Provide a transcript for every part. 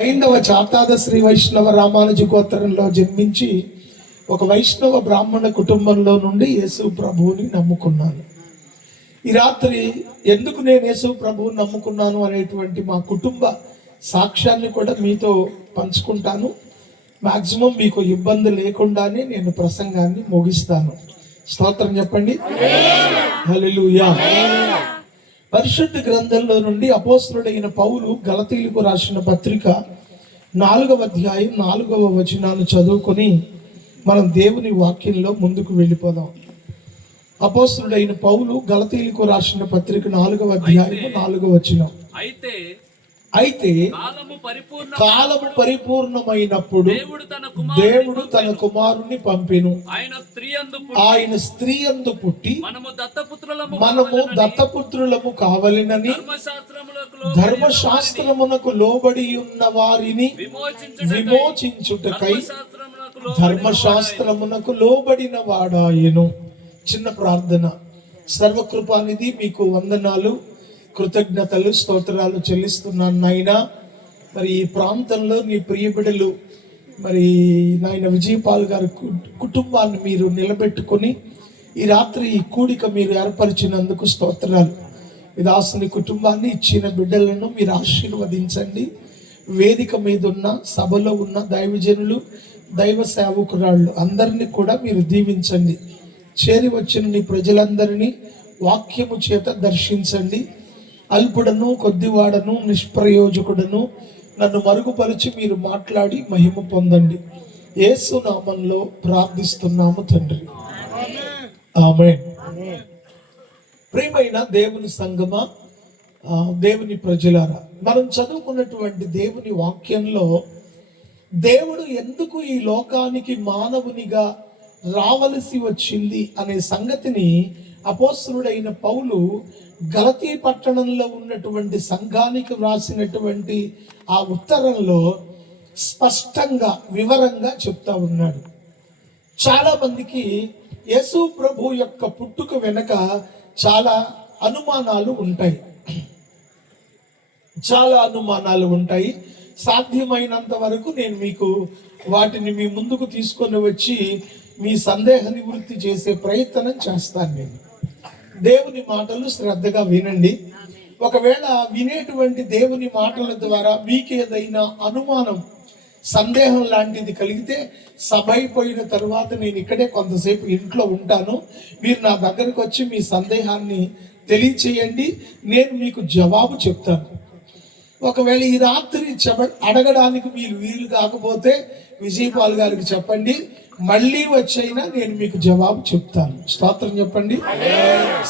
ఐదవ చాతాద శ్రీ వైష్ణవ రామానుజ గోత్రంలో జన్మించి ఒక వైష్ణవ బ్రాహ్మణ కుటుంబంలో నుండి యేసు ప్రభువుని నమ్ముకున్నాను. ఈ రాత్రి ఎందుకు నేను యేసు ప్రభువుని నమ్ముకున్నాను అనేటువంటి మా కుటుంబ సాక్ష్యాన్ని కూడా మీతో పంచుకుంటాను. మాక్సిమం మీకు ఇబ్బంది లేకుండానే నేను ప్రసంగాన్ని ముగిస్తాను. స్తోత్రం చెప్పండి. హల్లెలూయా. పరిశుద్ధ గ్రంథంలో నుండి అపోస్తలుడైన పౌలు గలతీయులకు రాసిన పత్రిక 4వ అధ్యాయం 4వ వచనాలు చదువుకొని మనం దేవుని వాక్యంలో ముందుకు వెళ్ళిపోదాం. అపోస్తలుడైన పౌలు గలతీయులకు రాసిన పత్రిక 4వ అధ్యాయం 4వ వచనం. అయితే కాలము పరిపూర్ణమైనప్పుడు దేవుడు తన కుమారుని పంపెను. ఆయన స్త్రీ యందు పుట్టి మనము దత్తపుత్రులము కావలెనని ధర్మశాస్త్రమునకు లోబడి ఉన్న వారిని విమోచించుటకై ధర్మశాస్త్రమునకు లోబడిన వాడాయెను. చిన్న ప్రార్థన. సర్వకృపానిధి మీకు వందనాలు, కృతజ్ఞతలు, స్తోత్రాలు చెల్లిస్తున్నాను నాయనా. మరి ఈ ప్రాంతంలో నీ ప్రియ బిడ్డలు మరి నాయన విజయపాల్ గారి కుటుంబాన్ని మీరు నిలబెట్టుకొని ఈ రాత్రి ఈ కూడిక మీరు ఏర్పరిచినందుకు స్తోత్రాలు. ఈ దాసుని కుటుంబాన్ని, ఇచ్చిన బిడ్డలను మీరు ఆశీర్వదించండి. వేదిక మీద ఉన్న సభలో ఉన్న దైవజనులు, దైవ సేవకురాళ్ళు అందరినీ కూడా మీరు దీవించండి. చేరి వచ్చిన నీ ప్రజలందరినీ వాక్యము చేత దర్శించండి. అల్పుడను, కొద్దివాడను, నిష్ప్రయోజకుడను నన్ను మరుగుపరిచి మీరు మాట్లాడి మహిమ పొందండి. యేసు నామంలో ప్రార్థిస్తున్నాము తండ్రి, ఆమేన్. ప్రియమైన దేవుని సంగమా, దేవుని ప్రజలారా, మనం చదువుకున్నటువంటి దేవుని వాక్యంలో దేవుడు ఎందుకు ఈ లోకానికి మానవునిగా రావలసి వచ్చింది అనే సంగతిని అపోస్తలుడైన పౌలు గలతీ పట్టణంలో ఉన్నటువంటి సంఘానికి వ్రాసినటువంటి ఆ ఉత్తరంలో స్పష్టంగా వివరంగా చెప్తా ఉన్నాడు. చాలా మందికి యేసు ప్రభు యొక్క పుట్టుక వెనక చాలా అనుమానాలు ఉంటాయి. సాధ్యమైనంత వరకు నేను మీకు వాటిని మీ ముందుకు తీసుకొని వచ్చి మీ సందేహ నివృత్తి చేసే ప్రయత్నం చేస్తాను. నేను దేవుని మాటలు శ్రద్ధగా వినండి. ఒకవేళ వినేటువంటి దేవుని మాటల ద్వారా మీకేదైనా అనుమానం, సందేహం లాంటిది కలిగితే సభ అయిపోయిన తరువాత నేను ఇక్కడే కొంతసేపు ఇంట్లో ఉంటాను. మీరు నా దగ్గరకు వచ్చి మీ సందేహాన్ని తెలియచేయండి, నేను మీకు జవాబు చెప్తాను. ఒకవేళ ఈ రాత్రి అడగడానికి మీరు వీలు కాకపోతే విజయపాల్ గారికి చెప్పండి, మళ్ళీ వచ్చైనా నేను మీకు జవాబు చెప్తాను. స్తోత్రం చెప్పండి.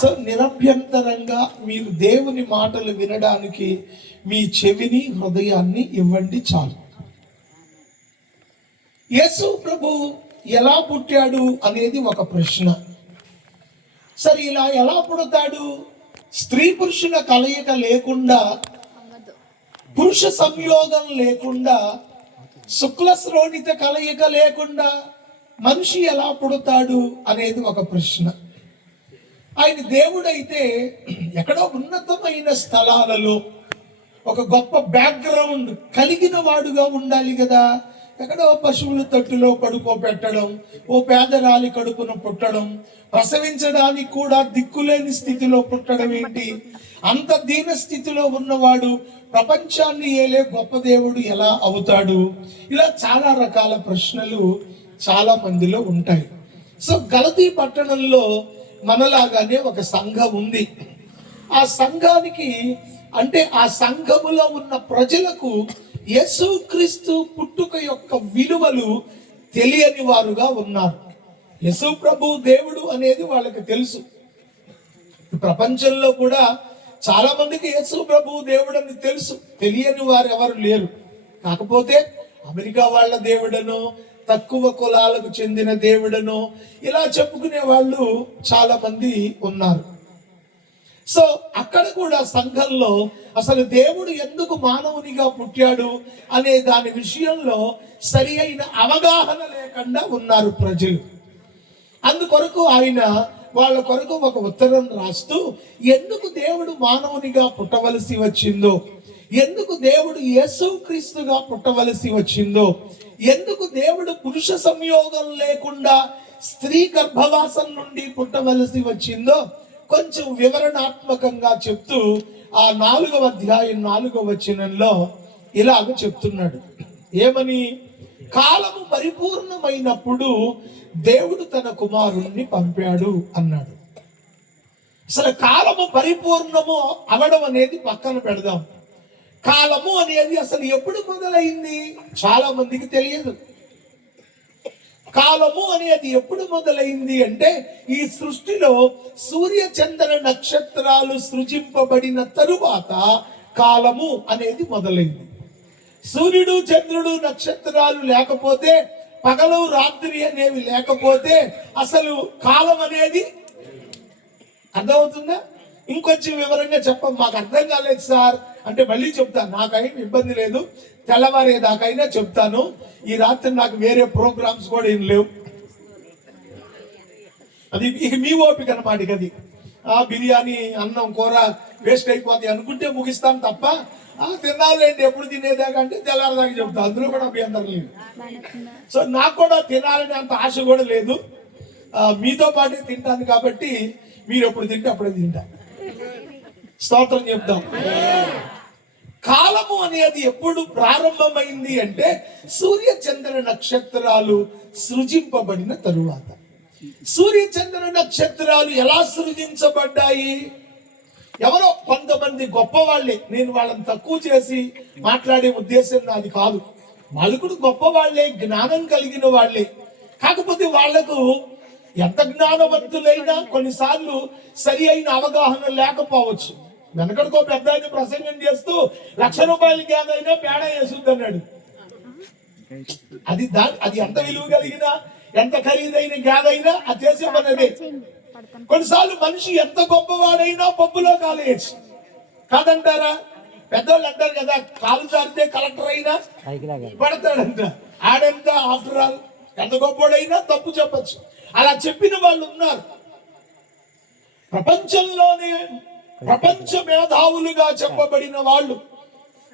సో నిరభ్యంతరంగా మీరు దేవుని మాటలు వినడానికి మీ చెవిని, హృదయాన్ని ఇవ్వండి చాలు. యేసు ప్రభు ఎలా పుట్టాడు అనేది ఒక ప్రశ్న. సరే, ఇలా ఎలా పుడతాడు? స్త్రీ పురుషుల కలయిక లేకుండా, పురుష సంయోగం లేకుండా, శుక్ల శ్రోణిత కలయిక లేకుండా మనిషి ఎలా పుడతాడు అనేది ఒక ప్రశ్న. ఆయన దేవుడైతే ఎక్కడో ఉన్నతమైన స్థలాలలో ఒక గొప్ప బ్యాక్గ్రౌండ్ కలిగిన వాడుగా ఉండాలి కదా. ఎక్కడో పశువుల తట్టులో పడుకోబెట్టడం, ఓ పేదరాలి కడుపున పుట్టడం, ప్రసవించడానికి కూడా దిక్కులేని స్థితిలో పుట్టడం ఏంటి? అంత దీన స్థితిలో ఉన్నవాడు ప్రపంచాన్ని ఏలే గొప్ప దేవుడు ఎలా అవుతాడు? ఇలా చాలా రకాల ప్రశ్నలు చాలా మందిలో ఉంటాయి. సో గలతీ పట్టణంలో మనలాగానే ఒక సంఘం ఉంది. ఆ సంఘానికి, అంటే ఆ సంఘములో ఉన్న ప్రజలకు యేసుక్రీస్తు పుట్టుక యొక్క విలువలు తెలియని వారుగా ఉన్నారు. యేసు ప్రభు దేవుడు అనేది వాళ్ళకి తెలుసు. ప్రపంచంలో కూడా చాలా మందికి యేసు ప్రభు దేవుడు అని తెలుసు, తెలియని వారు ఎవరు లేరు. కాకపోతే అమెరికా వాళ్ళ దేవుడనో, తక్కువ కులాలకు చెందిన దేవుడనో ఇలా చెప్పుకునే వాళ్ళు చాలా మంది ఉన్నారు. సో అక్కడ కూడా సంఘంలో అసలు దేవుడు ఎందుకు మానవునిగా పుట్టాడు అనే దాని విషయంలో సరి అయిన అవగాహన లేకుండా ఉన్నారు ప్రజలు. అందుకొరకు ఆయన వాళ్ళ కొరకు ఒక ఉత్తరం రాస్తూ ఎందుకు దేవుడు మానవునిగా పుట్టవలసి వచ్చిందో, ఎందుకు దేవుడు యేసుక్రీస్తుగా పుట్టవలసి వచ్చిందో, ఎందుకు దేవుడు పురుష సంయోగం లేకుండా స్త్రీ గర్భవాసం నుండి పుట్టవలసి వచ్చిందో కొంచెం వివరణాత్మకంగా చెప్తూ ఆ 4వ అధ్యాయం 4వ వచనంలో ఇలాగ చెప్తున్నాడు. ఏమని? కాలము పరిపూర్ణమైనప్పుడు దేవుడు తన కుమారుణ్ణి పంపాడు అన్నాడు. అసలు కాలము పరిపూర్ణము అవడం అనేది పక్కన పెడదాం. కాలము అనేది అసలు ఎప్పుడు మొదలైంది చాలా మందికి తెలియదు. కాలము అనేది ఎప్పుడు మొదలైంది అంటే ఈ సృష్టిలో సూర్య చంద్ర నక్షత్రాలు సృజింపబడిన తరువాత కాలము అనేది మొదలైంది. సూర్యుడు చంద్రుడు నక్షత్రాలు లేకపోతే, పగలు రాత్రి అనేవి లేకపోతే అసలు కాలం అనేది అర్థమవుతుందా? ఇంకొంచెం వివరంగా చెప్పండి. మాకు అర్థం కాలేదు సార్ అంటే మళ్ళీ చెప్తాను, నాకైనా ఇబ్బంది లేదు, తెల్లవారేదాకైనా చెప్తాను. ఈ రాత్రి నాకు వేరే ప్రోగ్రామ్స్ కూడా ఏం లేవు. అది ఇక మీ ఓపిక అన్నమాట. ఇక అది బిర్యానీ అన్నం కూర వేస్ట్ అయిపోతాయి అనుకుంటే ముగిస్తాను తప్ప తినాలంటే ఎప్పుడు తినేదాకా అంటే తెల్లారదాకా చెప్తాను. అందులో కూడా అభ్యంతరం లేదు. సో నాకు కూడా తినాలని అంత ఆశ కూడా లేదు. మీతో పాటే తింటాను కాబట్టి మీరు ఎప్పుడు తింటే అప్పుడే తింటా. స్తోత్రం చెప్తాం. కాలము అనేది ఎప్పుడు ప్రారంభమైంది అంటే సూర్య చంద్ర నక్షత్రాలు సృజింపబడిన తరువాత. సూర్య చంద్ర నక్షత్రాలు ఎలా సృజించబడ్డాయి? ఎవరో కొంతమంది గొప్ప వాళ్ళే, నేను వాళ్ళని తక్కువ చేసి మాట్లాడే ఉద్దేశం నాది కాదు. వాళ్ళు కూడా గొప్ప వాళ్ళే, జ్ఞానం కలిగిన వాళ్ళే. కాకపోతే వాళ్లకు ఎంత జ్ఞానవంతులైనా కొన్నిసార్లు సరి అయిన అవగాహన లేకపోవచ్చు. వెనకడికో పెద్ద ఆయన ప్రసంగం చేస్తూ ₹1,00,000 గ్యాస్ అయినా పేడ వేసుద్ది అన్నాడు. అది ఎంత విలువ కలిగినా ఎంత ఖరీదైన గ్యాస్ అయినా అది చేసే పనదే. కొన్నిసార్లు మనిషి ఎంత గొప్పవాడైనా పప్పులో కాలేయచ్చు కాదంటారా? పెద్దవాళ్ళు అంటారు కదా, కాలు జారితే కలెక్టర్ అయినా పడతాడంట. ఆడంతా ఆఫ్టర్ ఆల్ ఎంత గొప్పవాడైనా తప్పు చెప్పచ్చు. అలా చెప్పిన వాళ్ళు ఉన్నారు. ప్రపంచంలోనే ప్రపంచ మేధావులుగా చెప్పబడిన వాళ్ళు,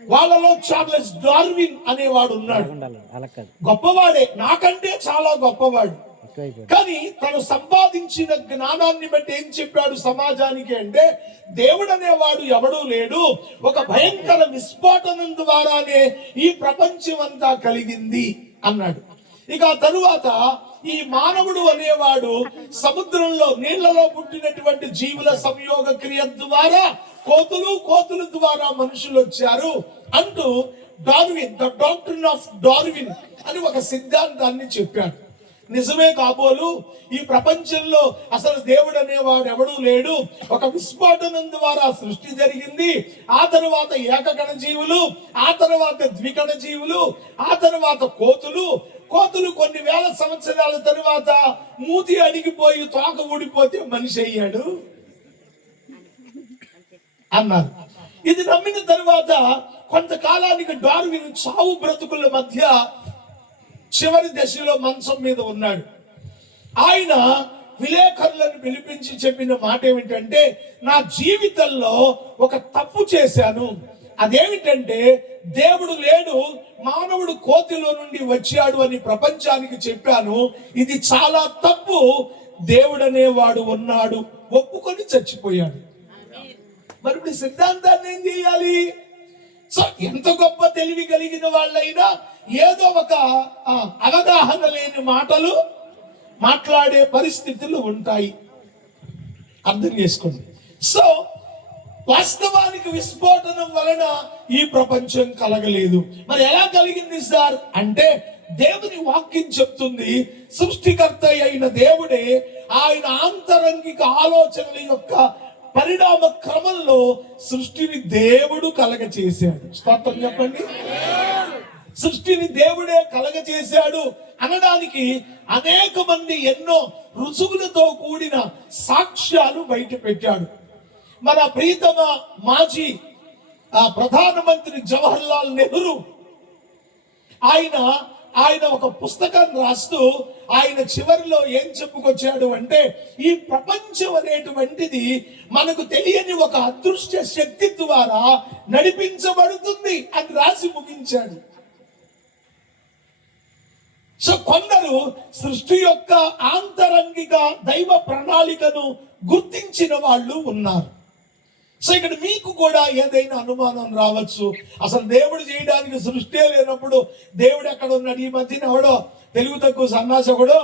వాళ్ళలో చార్లెస్ డార్విన్ అనేవాడు ఉన్నాడు. గొప్పవాడే, నాకంటే చాలా గొప్పవాడు. కానీ తను సంపాదించిన జ్ఞానాన్ని బట్టి ఏం చెప్పాడు సమాజానికి అంటే, దేవుడు అనేవాడు ఎవడూ లేడు, ఒక భయంకర విస్ఫోటనం ద్వారానే ఈ ప్రపంచం అంతా కలిగింది అన్నాడు. ఇక తరువాత ఈ మానవుడు అనేవాడు సముద్రంలో నీళ్లలో పుట్టినటువంటి జీవుల సంయోగ క్రియ ద్వారా కోతుల ద్వారా మనుషులు వచ్చారు అంటూ Darwin, the doctrine of Darwin అని ఒక సిద్ధాంతాన్ని చెప్పాడు. నిజమే కాబోలు, ఈ ప్రపంచంలో అసలు దేవుడు అనేవాడు ఎవడూ లేడు, ఒక విస్ఫోటనం ద్వారా సృష్టి జరిగింది. ఆ తర్వాత ఏకకణ జీవులు, ఆ తర్వాత ద్వికణ జీవులు, ఆ తర్వాత కోతులు కొన్ని వేల సంవత్సరాల తరువాత మూతి అడిగిపోయి తోక ఊడిపోతే మనిషి అయ్యాడు అన్నారు. ఇది నమ్మిన తరువాత కొంతకాలానికి డార్విన్ చావు బ్రతుకుల మధ్య చివరి దశలో మంచం మీద ఉన్నాడు. ఆయన విలేకరులను పిలిపించి చెప్పిన మాట ఏమిటంటే, నా జీవితంలో ఒక తప్పు చేశాను. అదేమిటంటే దేవుడు లేడు, మానవుడు కోతిలో నుండి వచ్చాడు అని ప్రపంచానికి చెప్పాను. ఇది చాలా తప్పు, దేవుడు అనేవాడు ఉన్నాడు ఒప్పుకొని చచ్చిపోయాడు. మరి ఇప్పుడు సిద్ధాంతాన్ని ఏం చేయాలి? సో ఎంత గొప్ప తెలివి కలిగిన వాళ్ళైనా ఏదో ఒక అవగాహన లేని మాటలు మాట్లాడే పరిస్థితులు ఉంటాయి. అర్థం చేసుకోండి. సో వాస్తవానికి విస్ఫోటనం వలన ఈ ప్రపంచం కలగలేదు. మరి ఎలా కలిగింది సార్ అంటే, దేవుని వాక్యం చెప్తుంది, సృష్టికర్త అయిన దేవుడే ఆయన ఆంతరంగిక ఆలోచనల యొక్క పరిణామ క్రమంలో సృష్టిని దేవుడు కలగ చేశాడు. స్తోత్రం చెప్పండి. సృష్టిని దేవుడే కలగ చేశాడు అనడానికి అనేక మంది ఎన్నో రుజువులతో కూడిన సాక్ష్యాలు బయట పెట్టాడు. మన ప్రీతమ మాజీ ప్రధానమంత్రి జవహర్లాల్ నెహ్రూ ఆయన ఆయన ఒక పుస్తకాన్ని రాస్తూ ఆయన చివరిలో ఏం చెప్పుకొచ్చాడు అంటే, ఈ ప్రపంచం అనేటువంటిది మనకు తెలియని ఒక అదృశ్య శక్తి ద్వారా నడిపించబడుతుంది అని రాసి ముగించాడు. సో కొందరు సృష్టి యొక్క ఆంతరంగిక దైవ ప్రణాళికను గుర్తించిన వాళ్ళు ఉన్నారు. సో ఇక్కడ మీకు కూడా ఏదైనా అనుమానం రావచ్చు, అసలు దేవుడు చేయడానికి సృష్టి లేనప్పుడు దేవుడు ఎక్కడ ఉన్నాడు? ఈ మధ్యన ఎవడో తెలుగు తక్కువ సన్నాసకుడు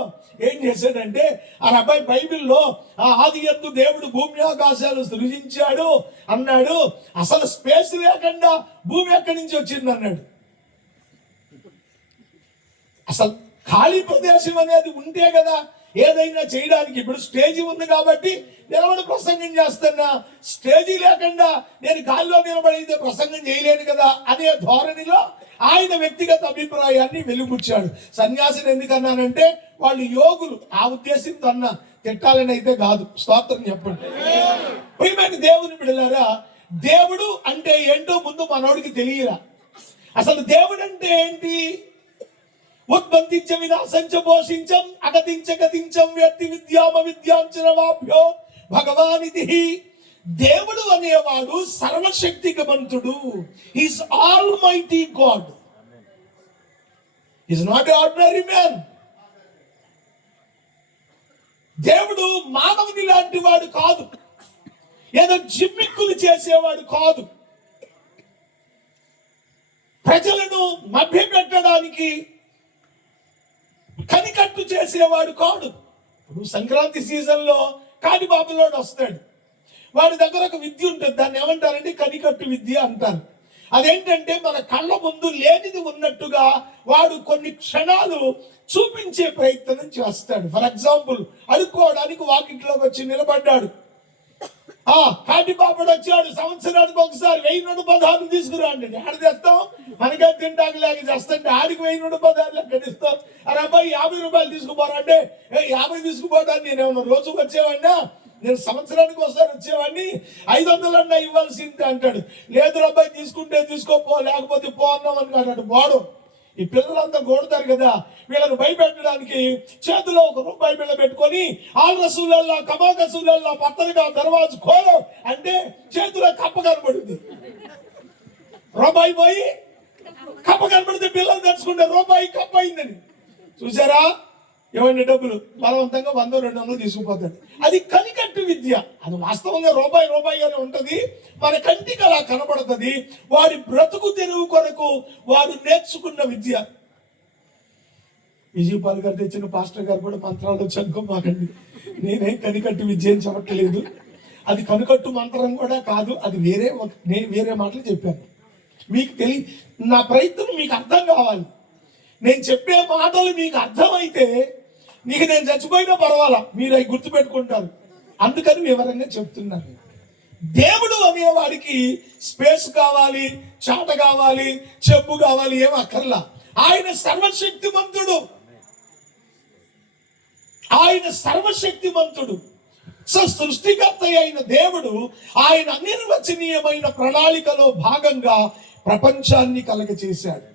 ఏం చేశాడంటే, ఆ అబ్బాయి బైబిల్లో ఆ ఆది యందు దేవుడు భూమి ఆకాశాలు సృజించాడు అన్నాడు, అసలు స్పేస్ లేకుండా భూమి ఎక్కడి నుంచి వచ్చింది అన్నాడు. అసలు ఖాళీ ప్రదేశం అనేది ఉంటే కదా ఏదైనా చేయడానికి. ఇప్పుడు స్టేజీ ఉంది కాబట్టి నిలబడి ప్రసంగం చేస్తున్నా, స్టేజీ లేకుండా నేను గాల్లో నిలబడితే ప్రసంగం చేయలేను కదా అనే ధోరణిలో ఆయన వ్యక్తిగత అభిప్రాయాన్ని వెలుగుచ్చాడు. సన్యాసిని ఎందుకన్నానంటే వాళ్ళు యోగులు, ఆ ఉద్దేశంతో అన్నా, తిట్టాలని అయితే కాదు. స్తోత్రం చెప్పండి. ప్రియమైన దేవుని బిడ్డలారా, దేవుడు అంటే ఏంటో ముందు మనోడికి తెలియరా. అసలు దేవుడు అంటే ఏంటి? ఉత్పత్తించ వినాశంచ పోషించం అగతించ గతించం వ్యక్తి విద్యామ విద్యాంచనవాభ్యో భగవానిది. దేవుడు అనేవాడు సర్వశక్తిమంతుడు. Is all mighty God. Is not ordinary man. దేవుడు మానవుని లాంటి వాడు కాదు, ఏదో జిమ్మిక్కులు చేసేవాడు కాదు, ప్రజలను మభ్యపెట్టడానికి కనికట్టు చేసేవాడు కాడు. ఇప్పుడు సంక్రాంతి సీజన్లో కాటిబాబులోడు వస్తాడు, వాడి దగ్గర ఒక విద్య ఉంటుంది, దాన్ని ఏమంటారంటే కనికట్టు విద్య అంటారు. అదేంటంటే మన కళ్ళ ముందు లేనిది ఉన్నట్టుగా వాడు కొన్ని క్షణాలు చూపించే ప్రయత్నం చేస్తాడు. ఫర్ ఎగ్జాంపుల్, అడుక్కోవడానికి వాకిట్లోకి వచ్చి నిలబడ్డాడు, కాటిబాబుడు వచ్చాడు, సంవత్సరానికి ఒకసారి 1000 పదాలు తీసుకురాండి. ఆడ తెస్తాం, మనకే తింటాకు లేక చేస్తుంటే ఆడికి 1000 పదాలు ఎక్కడ ఇస్తాం? అరే అబ్బాయి 50 రూపాయలు తీసుకుపోరా అంటే, 50 తీసుకుపోవడానికి నేను ఏమన్నా రోజుకు వచ్చేవాడినా? నేను సంవత్సరానికి ఒకసారి వచ్చేవాడిని, 500 అన్నా ఇవ్వాల్సిందే అంటాడు. లేదు అబ్బాయి, తీసుకుంటే తీసుకోపో, లేకపోతే పో అన్నాం అని అన్నాడు. వాడు ఈ పిల్లలంతా గోడతారు కదా, వీళ్ళని భయపెట్టడానికి చేతిలో ₹1 బిళ్ళ పెట్టుకొని ఆల్ రసూలల్లా కమా రసూలల్లా పత్తలుగా దర్వాజు ఖోలో అంటే చేతిలో కప్ప కనబడుతుంది. రూపాయి పోయి కప్ప కనబడితే పిల్లలు తెచ్చుకుంటే రూపాయి కప్ప అయిందని చూసారా? ఇవ్వండి డబ్బులు, బలవంతంగా 100-200 తీసుకుపోతాడు. అది కనికట్టు విద్య. అది వాస్తవంగా రూపాయి అని ఉంటది, మన కంటికి అలా కనబడుతుంది. వాడి బ్రతుకు తెరువు కొరకు వాడు నేర్చుకున్న విద్య. విజయపాల్ గారు తెచ్చిన పాస్టర్ గారు కూడా మంత్రాలు చదువుకోమాకండి, నేనేం కనికట్టు విద్య అని చెప్పట్లేదు. అది కనికట్టు మంత్రం కూడా కాదు, అది నేను వేరే మాటలు చెప్పాను. మీకు నా ప్రయత్నం మీకు అర్థం కావాలి. నేను చెప్పే మాటలు మీకు అర్థమైతే నీకు నేను చచ్చిపోయినా పర్వాలా, మీరు అవి గుర్తుపెట్టుకుంటారు. అందుకని వివరంగా చెప్తున్నాను. దేవుడు అనేవాడికి స్పేస్ కావాలి, చాట కావాలి, చెప్పు కావాలి, ఏం అక్కర్లా. ఆయన సర్వశక్తిమంతుడు. ఆయన సర్వశక్తిమంతుడు. సో సృష్టికర్త అయిన దేవుడు ఆయన అనిర్వచనీయమైన ప్రణాళికలో భాగంగా ప్రపంచాన్ని కలగచేశాడు.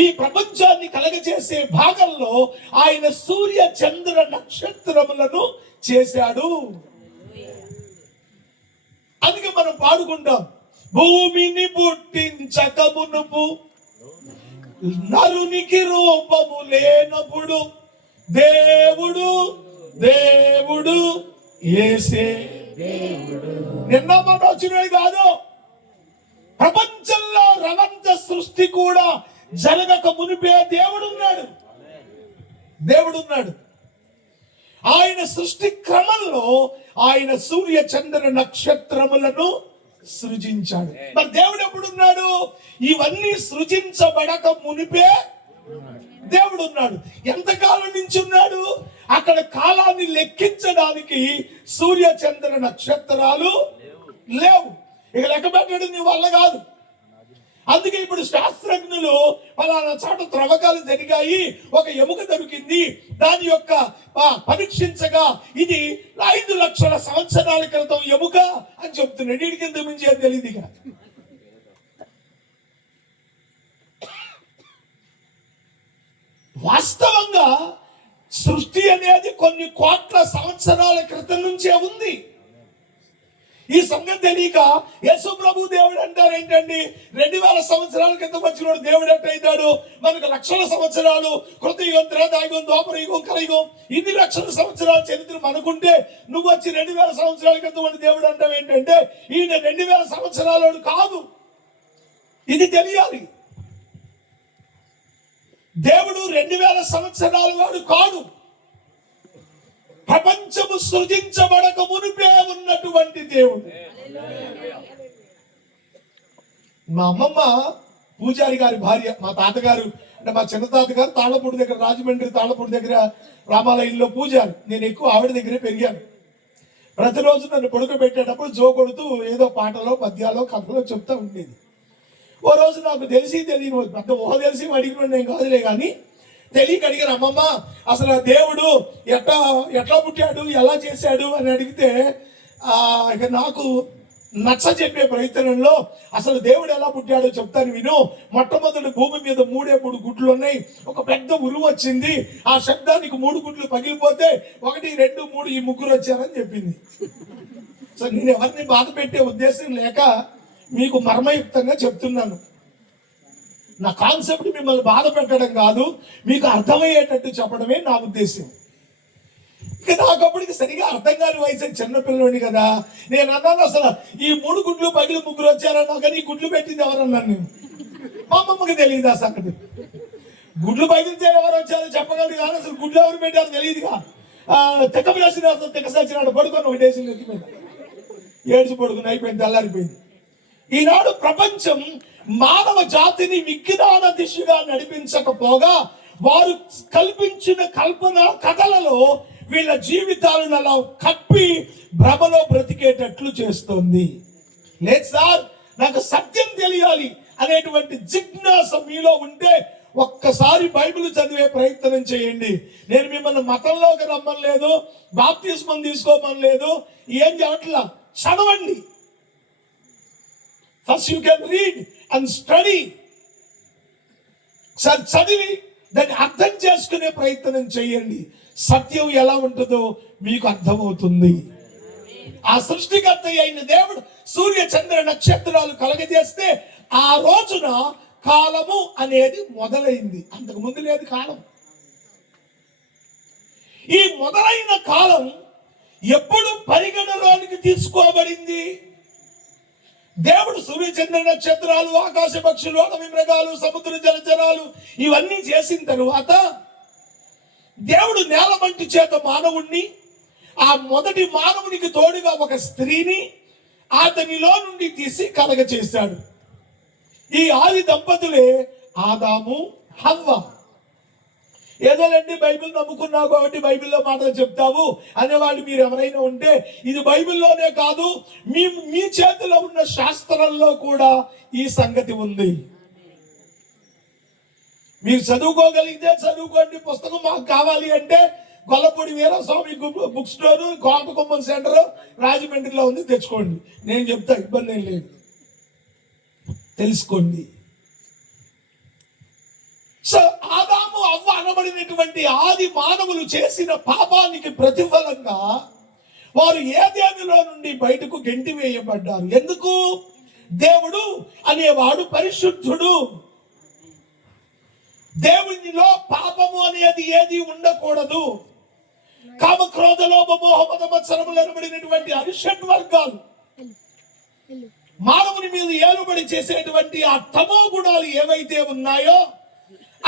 ఈ ప్రపంచాన్ని కలగచేసే భాగంలో ఆయన సూర్య చంద్ర నక్షత్రములను చేశాడు. అందుకే మనం పాడుకుంటాం, భూమిని పుట్టించక మునుపు నరునికి రూపము లేనప్పుడు దేవుడు దేవుడు యేసే దేవుడు. నిన్న మన వచ్చినది కాదు, ప్రపంచంలో రవంత సృష్టి కూడా జరగక మునిపే దేవుడున్నాడు. ఆయన సృష్టి క్రమంలో ఆయన సూర్య చంద్ర నక్షత్రములను సృజించాడు. మరి దేవుడు ఎప్పుడున్నాడు? ఇవన్నీ సృజించబడక మునిపే దేవుడున్నాడు. ఎంతకాలం నుంచి ఉన్నాడు? అక్కడ కాలాన్ని లెక్కించడానికి సూర్య చంద్ర నక్షత్రాలు లేవు. ఇక లెక్క పెట్టడం నీ వల్ల కాదు. అందుకే ఇప్పుడు శాస్త్రజ్ఞులు ఫలానా చోట త్రవ్వకాలు జరిగాయి, ఒక ఎముక దొరికింది, దాని యొక్క పరీక్షించగా ఇది 5 లక్షల సంవత్సరాల క్రితం ఎముక అని చెప్తున్నాడు. వీడి కింద మించి అని తెలియదు. వాస్తవంగా సృష్టి అనేది కొన్ని కోట్ల సంవత్సరాల క్రితం నుంచే ఉంది. ఈ సంగతి తెలియక యేసు ప్రభు దేవుడు అంటారు ఏంటండి, 2000 సంవత్సరాల క్రితం వచ్చిన దేవుడు ఎట్టయితాడు? మనకు లక్షల సంవత్సరాలు కృతయుగం, త్రేతాయుగం, ద్వాపరయుగం, కలియుగం, ఇన్ని లక్షల సంవత్సరాల చరిత్ర మనకుంటే నువ్వు వచ్చి 2000 సంవత్సరాల క్రితం దేవుడు అంటావు ఏంటంటే, ఈయన 2000 సంవత్సరాలు కాదు. ఇది తెలియాలి. దేవుడు 2000 సంవత్సరాల వాడు కాదు. ప్రపంచము సృజించబడక మునిపే ఉన్నటువంటి దేవుడు. మా అమ్మమ్మ పూజారి గారి భార్య, మా తాతగారు అంటే మా చిన్న తాతగారు తాళ్ళపూడి దగ్గర, రాజమండ్రి తాళ్ళపూడి దగ్గర రామాలయంలో పూజారి. నేను ఎక్కువ ఆవిడ దగ్గరే పెరిగాను. ప్రతిరోజు నన్ను పడుకోబెట్టేటప్పుడు జో కొడుతూ ఏదో పాటలో, పద్యాలో, కథలో చెప్తా ఉండేది. ఓ రోజు నాకు తెలియని పెద్ద ఊహ తెలిసి అడిగిన నేను కాదులే కానీ తెలియక అడిగారు, అమ్మమ్మ అసలు దేవుడు ఎట్లా పుట్టాడు, ఎలా చేశాడు అని అడిగితే ఇక నాకు నచ్చ చెప్పే ప్రయత్నంలో అసలు దేవుడు ఎలా పుట్టాడో చెప్తాను విను. మొట్టమొదటి భూమి మీద 3 గుడ్లు ఉన్నాయి. ఒక పెద్ద ఉరువు వచ్చింది. ఆ శబ్దానికి 3 గుడ్లు పగిలిపోతే 1, 2, 3 ఈ ముగ్గురు వచ్చారని చెప్పింది. సో నేను ఎవరిని బాధ పెట్టే ఉద్దేశం లేక మీకు మర్మయుక్తంగా చెప్తున్నాను. నా కాన్సెప్ట్ మిమ్మల్ని బాధ పెట్టడం కాదు, మీకు అర్థమయ్యేటట్టు చెప్పడమే నా ఉద్దేశం. ఇక నాకు అప్పటికి సరిగా అర్థం కాని వయసు, చిన్నపిల్లని కదా. నేను అన్నాను, అసలు ఈ 3 గుడ్లు పగిలి ముగ్గురు వచ్చారన్నా కానీ ఈ గుడ్లు పెట్టింది ఎవరన్నాను నేను. మా అమ్మమ్మకి తెలియదు ఆ సంగతి. గుడ్లు పగిలితే ఎవరు వచ్చారో చెప్పగలదు కానీ అసలు గుడ్లు ఎవరు పెట్టారో తెలియదుగా. తెక్కబిలేసిన తెక్కసచ్చినాడు పడుకొని ఒకటేసి నెత్తి మీద ఏడ్చి పడుకుని అయిపోయింది, తెల్లారిపోయింది. ఈనాడు ప్రపంచం మానవ జాతిని విజ్ఞాన దిశగా నడిపించకపోగా వారు కల్పించిన కల్పన కథలలో వీళ్ళ జీవితాలను అలా కప్పి భ్రమలో బ్రతికేటట్లు చేస్తుంది. లేదు సార్, నాకు సత్యం తెలియాలి అనేటువంటి జిజ్ఞాస మీలో ఉంటే ఒక్కసారి బైబిల్ చదివే ప్రయత్నం చేయండి. నేను మిమ్మల్ని మతంలోకి రమ్మనలేదు, బాప్తిస్మం తీసుకోమనలేదు, ఏం చెప్పట్లా. చదవండి. First you can read and study. Sir చదివి దాన్ని అర్థం చేసుకునే ప్రయత్నం చేయండి. సత్యం ఎలా ఉంటుందో మీకు అర్థమవుతుంది. ఆ సృష్టికర్త అయిన దేవుడు సూర్య చంద్ర నక్షత్రాలు కలగజేస్తే ఆ రోజున కాలము అనేది మొదలైంది. అంతకు ముందు లేదు కాలం. ఈ మొదలైన కాలం ఎప్పుడు పరిగణలోనికి తీసుకోబడింది? దేవుడు సూర్యచంద్ర నక్షత్రాలు, ఆకాశ పక్షులు, అడవి మృగాలు, సముద్ర జలచరాలు ఇవన్నీ చేసిన తరువాత దేవుడు నేల మంటి చేత మానవుణ్ణి, ఆ మొదటి మానవునికి తోడుగా ఒక స్త్రీని అతనిలో నుండి తీసి కలగ చేశాడు. ఈ ఆది దంపతులే ఆదాము, హవ్వ. ఏదోలండి బైబిల్ నమ్ముకున్నావు కాబట్టి బైబిల్లో మాటలు చెప్తావు అనేవాళ్ళు మీరు ఎవరైనా ఉంటే, ఇది బైబిల్లోనే కాదు, మీ చేతిలో ఉన్న శాస్త్రంలో కూడా ఈ సంగతి ఉంది. మీరు చదువుకోగలిగితే చదువుకోండి. పుస్తకం మాకు కావాలి అంటే Gollapudi Veeraswamy book store, Kotagummam centre రాజమండ్రిలో ఉంది, తెచ్చుకోండి. నేను చెప్తా, ఇబ్బంది ఏం లేదు, తెలుసుకోండి. సో ఆదాము అవ్వ అనబడినటువంటి ఆది మానవులు చేసిన పాపానికి ప్రతిఫలంగా వారు ఏదెనులో నుండి బయటకు గెంటి వేయబడ్డారు. ఎందుకు? దేవుడు అనేవాడు పరిశుద్ధుడు. దేవునిలో పాపము అనేది ఏది ఉండకూడదు. కామ క్రోధ లోభ మోహ మద మత్సరములు అనబడినటువంటి అరిషడ్ వర్గాలు మానవుని మీద ఏలుబడి చేసేటువంటి ఆ తమో గుణాలు ఏవైతే ఉన్నాయో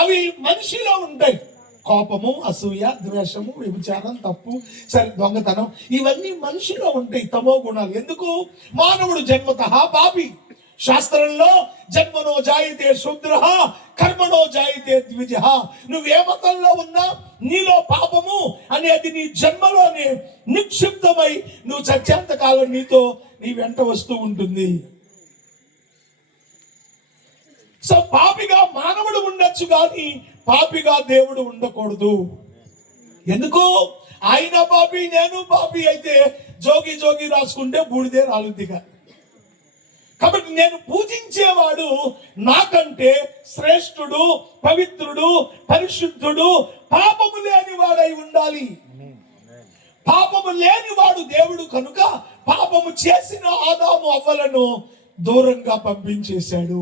అవి మనిషిలో ఉంటాయి. కోపము, అసూయ, ద్వేషము, వ్యభిచారం, తప్పు, సరే దొంగతనం, ఇవన్నీ మనిషిలో ఉంటాయి తమో గుణాలు. ఎందుకు? మానవుడు జన్మతః పాపి. శాస్త్రంలో జన్మనో జాయితే శూద్రః కర్మణో జాయితే ద్విజః. నువ్వే మతంలో ఉన్నా నీలో పాపము అనేది నీ జన్మలోనే నిక్షిప్తమై నువ్వు చచ్చేంత కాలం నీ వెంట వస్తూ ఉంటుంది. సో పాపిగా మానవుడు ఉండొచ్చు కానీ పాపిగా దేవుడు ఉండకూడదు. ఎందుకు? ఆయన పాపి, నేను పాపి అయితే జోగి రాసుకుంటే బూడిదే రాలుద్దిగా. కాబట్టి నేను పూజించేవాడు నాకంటే శ్రేష్ఠుడు, పవిత్రుడు, పరిశుద్ధుడు, పాపము లేనివాడై ఉండాలి. పాపము లేనివాడు దేవుడు కనుక పాపము చేసిన ఆదాము అవ్వలను దూరంగా పంపించేశాడు.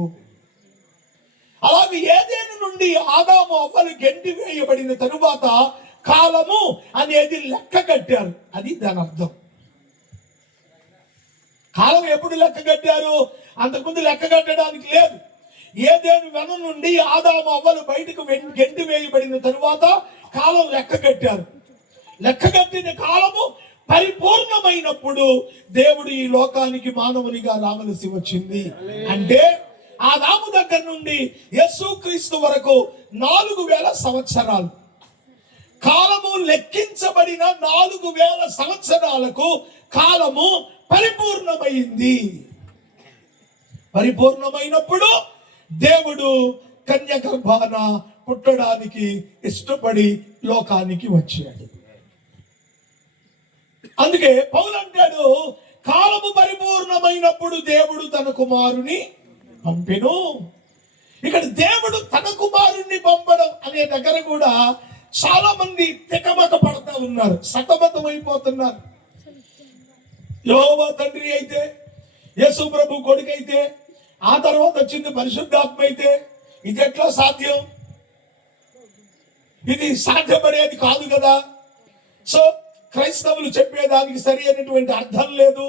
అలాగే ఏదేను నుండి ఆదాము అవ్వలు గెంటి వేయబడిన తరువాత కాలము అనేది లెక్క కట్టారు. అది దాని అర్థం. కాలం ఎప్పుడు లెక్క కట్టారు? అంతకుముందు లెక్క కట్టడానికి లేదు. ఏదేను వెన నుండి ఆదాము అవ్వలు బయటకు గెంటి వేయబడిన తరువాత కాలం లెక్క కట్టారు. లెక్క కట్టిన కాలము పరిపూర్ణమైనప్పుడు దేవుడు ఈ లోకానికి మానవునిగా రావలసి వచ్చింది. అంటే ఆదాము దగ్గర నుండి యేసుక్రీస్తు వరకు 4000 సంవత్సరాలు. కాలము లెక్కించబడిన 4000 సంవత్సరాలకు కాలము పరిపూర్ణమైంది. పరిపూర్ణమైనప్పుడు దేవుడు కన్య గర్భాన పుట్టడానికి ఇష్టపడి లోకానికి వచ్చాడు. అందుకే పౌలు అంటాడు, కాలము పరిపూర్ణమైనప్పుడు దేవుడు తన కుమారుని పంపెను. ఇక్కడ దేవుడు తన కుమారుణ్ణి పంపడం అనే దగ్గర కూడా చాలా మంది తికమక పడతా ఉన్నారు, సతమతం అయిపోతున్నారు. యెహోవా తండ్రి అయితే, యేసు ప్రభు కొడుకు అయితే, ఆ తర్వాత వచ్చింది పరిశుద్ధాత్మ అయితే ఇది ఎట్లా సాధ్యం? ఇది సాధ్యపడేది కాదు కదా. సో క్రైస్తవులు చెప్పేదానికి సరి అయినటువంటి అర్థం లేదు.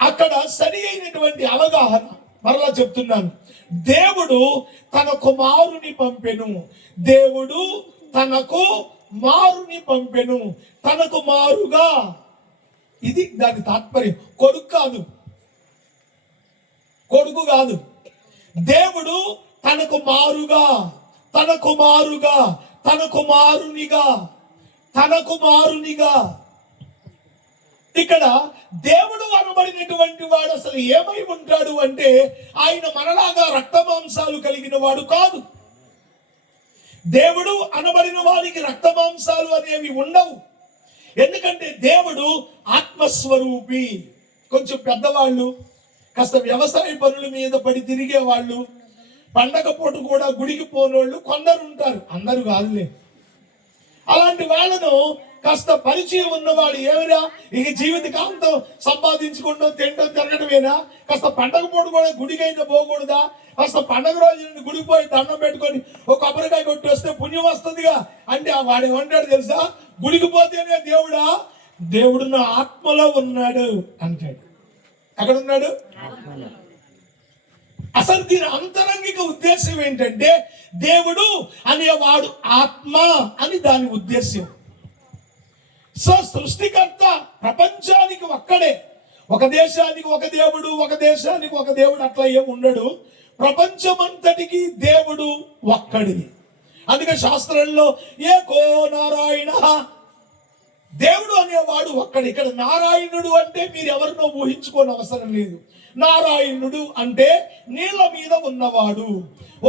అక్కడ సరి అయినటువంటి అవగాహన మరలా చెప్తున్నాను. దేవుడు తన కుమారుని పంపెను. దేవుడు తనకు మారుని పంపెను. తనకు మారుగా, ఇది దాని తాత్పర్యం. కొడుకు కాదు, కొడుకు కాదు. దేవుడు తనకు మారుగా, తన కుమారుగా, తన కుమారునిగా, తన కుమారునిగా. ఇక్కడ దేవుడు అనబడినటువంటి వాడు అసలు ఏమై ఉంటాడు అంటే ఆయన మనలాగా రక్తమాంసాలు కలిగిన వాడు కాదు. దేవుడు అనబడిన వాడికి రక్తమాంసాలు అనేవి ఉండవు. ఎందుకంటే దేవుడు ఆత్మస్వరూపి. కొంచెం పెద్దవాళ్ళు, కాస్త వ్యవసాయ పనుల మీద పడి తిరిగే వాళ్ళు, పండగ పూట కూడా గుడికి పోనోళ్ళు కొందరు ఉంటారు, అందరూ కాదులే. అలాంటి వాళ్ళను కాస్త పరిచయం ఉన్నవాడు, ఏమైనా ఇక జీవితకాంతం సంపాదించుకుంటాం, తింటాం, తిరగటమేనా? కాస్త పండగ పూట కూడా గుడికి అయితే పోకూడదా? కాస్త పండగ రోజు గుడికి పోయి దండం పెట్టుకొని ఒక కొబ్బరికాయ కొట్టి వస్తే పుణ్యం వస్తుందిగా అంటే వాడు ఏమంటాడు తెలుసా? గుడికి పోతేనే దేవుడా? దేవుడు నా ఆత్మలో ఉన్నాడు అంటాడు. ఎక్కడ ఉన్నాడు? అసలు దీని అంతరంగిక ఉద్దేశం ఏంటంటే దేవుడు అనేవాడు ఆత్మ అని దాని ఉద్దేశం. సో సృష్టికర్త ప్రపంచానికి ఒక్కడే. ఒక దేశానికి ఒక దేవుడు, ఒక దేశానికి ఒక దేవుడు అట్లా ఏమి ఉండడు. ప్రపంచమంతటికి దేవుడు ఒక్కడిది. అందుకే శాస్త్రంలో ఏకో నారాయణ, దేవుడు అనేవాడు ఒక్కడు. ఇక్కడ నారాయణుడు అంటే మీరు ఎవరినో ఊహించుకోని అవసరం లేదు. నారాయణుడు అంటే నీళ్ళ మీద ఉన్నవాడు.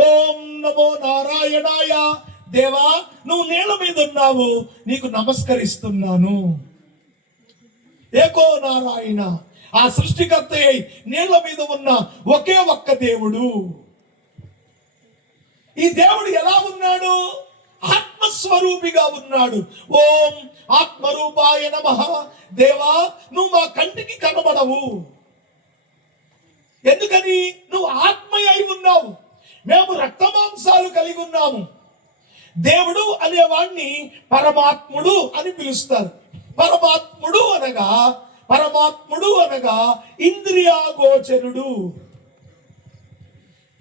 ఓం నమో నారాయణాయ. దేవా, నువ్వు నీళ్ళ మీద ఉన్నావు, నీకు నమస్కరిస్తున్నాను. ఏకో నారాయణ, ఆ సృష్టికర్త అయి నీళ్ళ మీద ఉన్న ఒకే ఒక్క దేవుడు. ఈ దేవుడు ఎలా ఉన్నాడు? ఆత్మస్వరూపిగా ఉన్నాడు. ఓం ఆత్మరూపాయ నమః. దేవా, నువ్వు మా కంటికి కనబడవు. ఎందుకని? నువ్వు ఆత్మయ అయి ఉన్నావు, మేము రక్తమాంసాలు కలిగి ఉన్నాము. దేవుడు అనేవాడిని పరమాత్ముడు అని పిలుస్తారు. పరమాత్ముడు అనగా ఇంద్రియాగోచరుడు.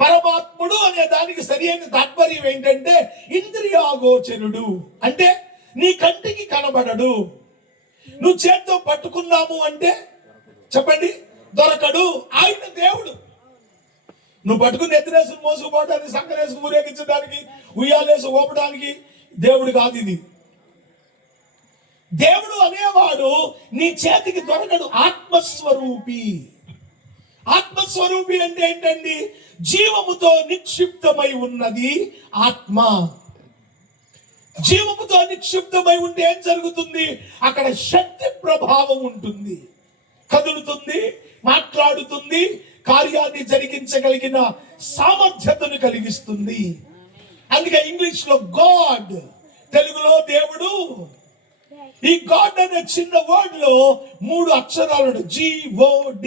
పరమాత్ముడు అనే దానికి సరి అయిన తాత్పర్యం ఏంటంటే ఇంద్రియాగోచరుడు అంటే నీ కంటికి కనబడడు. నువ్వు చేత్తో పట్టుకున్నాము అంటే చెప్పండి, దొరకడు. ఆయన దేవుడు. నువ్వు పట్టుకుని ఎత్తినేసుకుని మోసుకుపోవడానికి, సంకనేసుకు ఊరేగించడానికి, ఉయ్యాలేసి ఊపడానికి దేవుడు కాదు ఇది. దేవుడు అనేవాడు నీ చేతికి దొరకడు. ఆత్మస్వరూపి. ఆత్మస్వరూపి అంటే ఏంటండి? జీవముతో నిక్షిప్తమై ఉన్నది ఆత్మ. జీవముతో నిక్షిప్తమై ఉంటే ఏం జరుగుతుంది? అక్కడ శక్తి ప్రభావం ఉంటుంది. కదులుతుంది, మాట్లాడుతుంది, కార్యాన్ని జరిగించగలిగిన సామర్థ్యతను కలిగిస్తుంది. అందుకే ఇంగ్లీష్ లో గాడ్, తెలుగులో దేవుడు. ఈ గాడ్ అనే చిన్న వర్డ్ లో 3 అక్షరాలు GOD.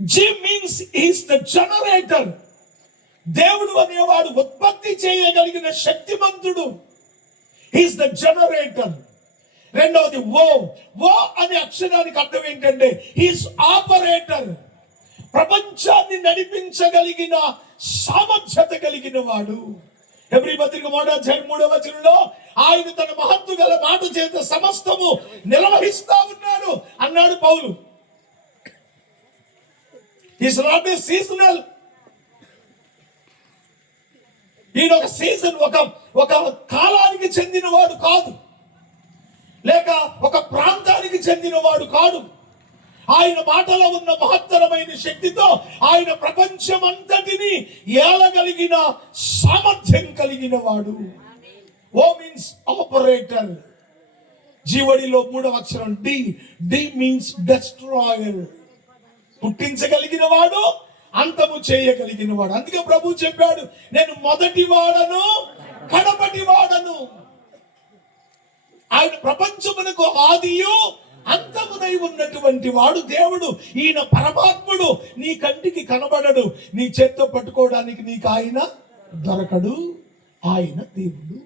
G means is the generator. దేవుడు అనేవాడు ఉత్పత్తి చేయగలిగిన శక్తిమంతుడు. Is the generator. రెండవది ఓ అనే అక్షరానికి అర్థం ఏంటంటే ఈస్ ఆపరేటర్. ప్రపంచాన్ని నడిపించగలిగిన సామర్థ్యత కలిగిన వాడు. హెబ్రీ పత్రిక 3:3 ఆయన తన మహత్తు గల మాట చేత సమస్తము నిర్వహిస్తా ఉన్నాడు అన్నాడు Paul. Is not a seasonal. ఈయన ఒక సీజన్, ఒక కాలానికి చెందినవాడు కాదు, లేక ఒక ప్రాంతానికి చెందినవాడు కాదు. ఆయన మాటలో ఉన్న మహత్తరమైన శక్తితో ఆయన ప్రపంచం అంతటిని ఏలగలిగిన సామర్థ్యం కలిగిన వాడు. ఓ మీన్స్ ఆపరేటర్. జీవడిలో 3వ అక్షరం డి మీన్స్ డెస్ట్రాయర్. పుట్టించగలిగిన వాడు, అంతము చేయగలిగిన వాడు. అందుకే ప్రభు చెప్పాడు, నేను మొదటి వాడను కడపటి వాడను. ఆయన ప్రపంచమునకు ఆదియు అంతమునై ఉన్నటువంటి వాడు దేవుడు. ఈయన పరమాత్ముడు. నీ కంటికి కనబడడు, నీ చేత్తో పట్టుకోవడానికి నీకు ఆయన దొరకడు. ఆయన దేవుడు.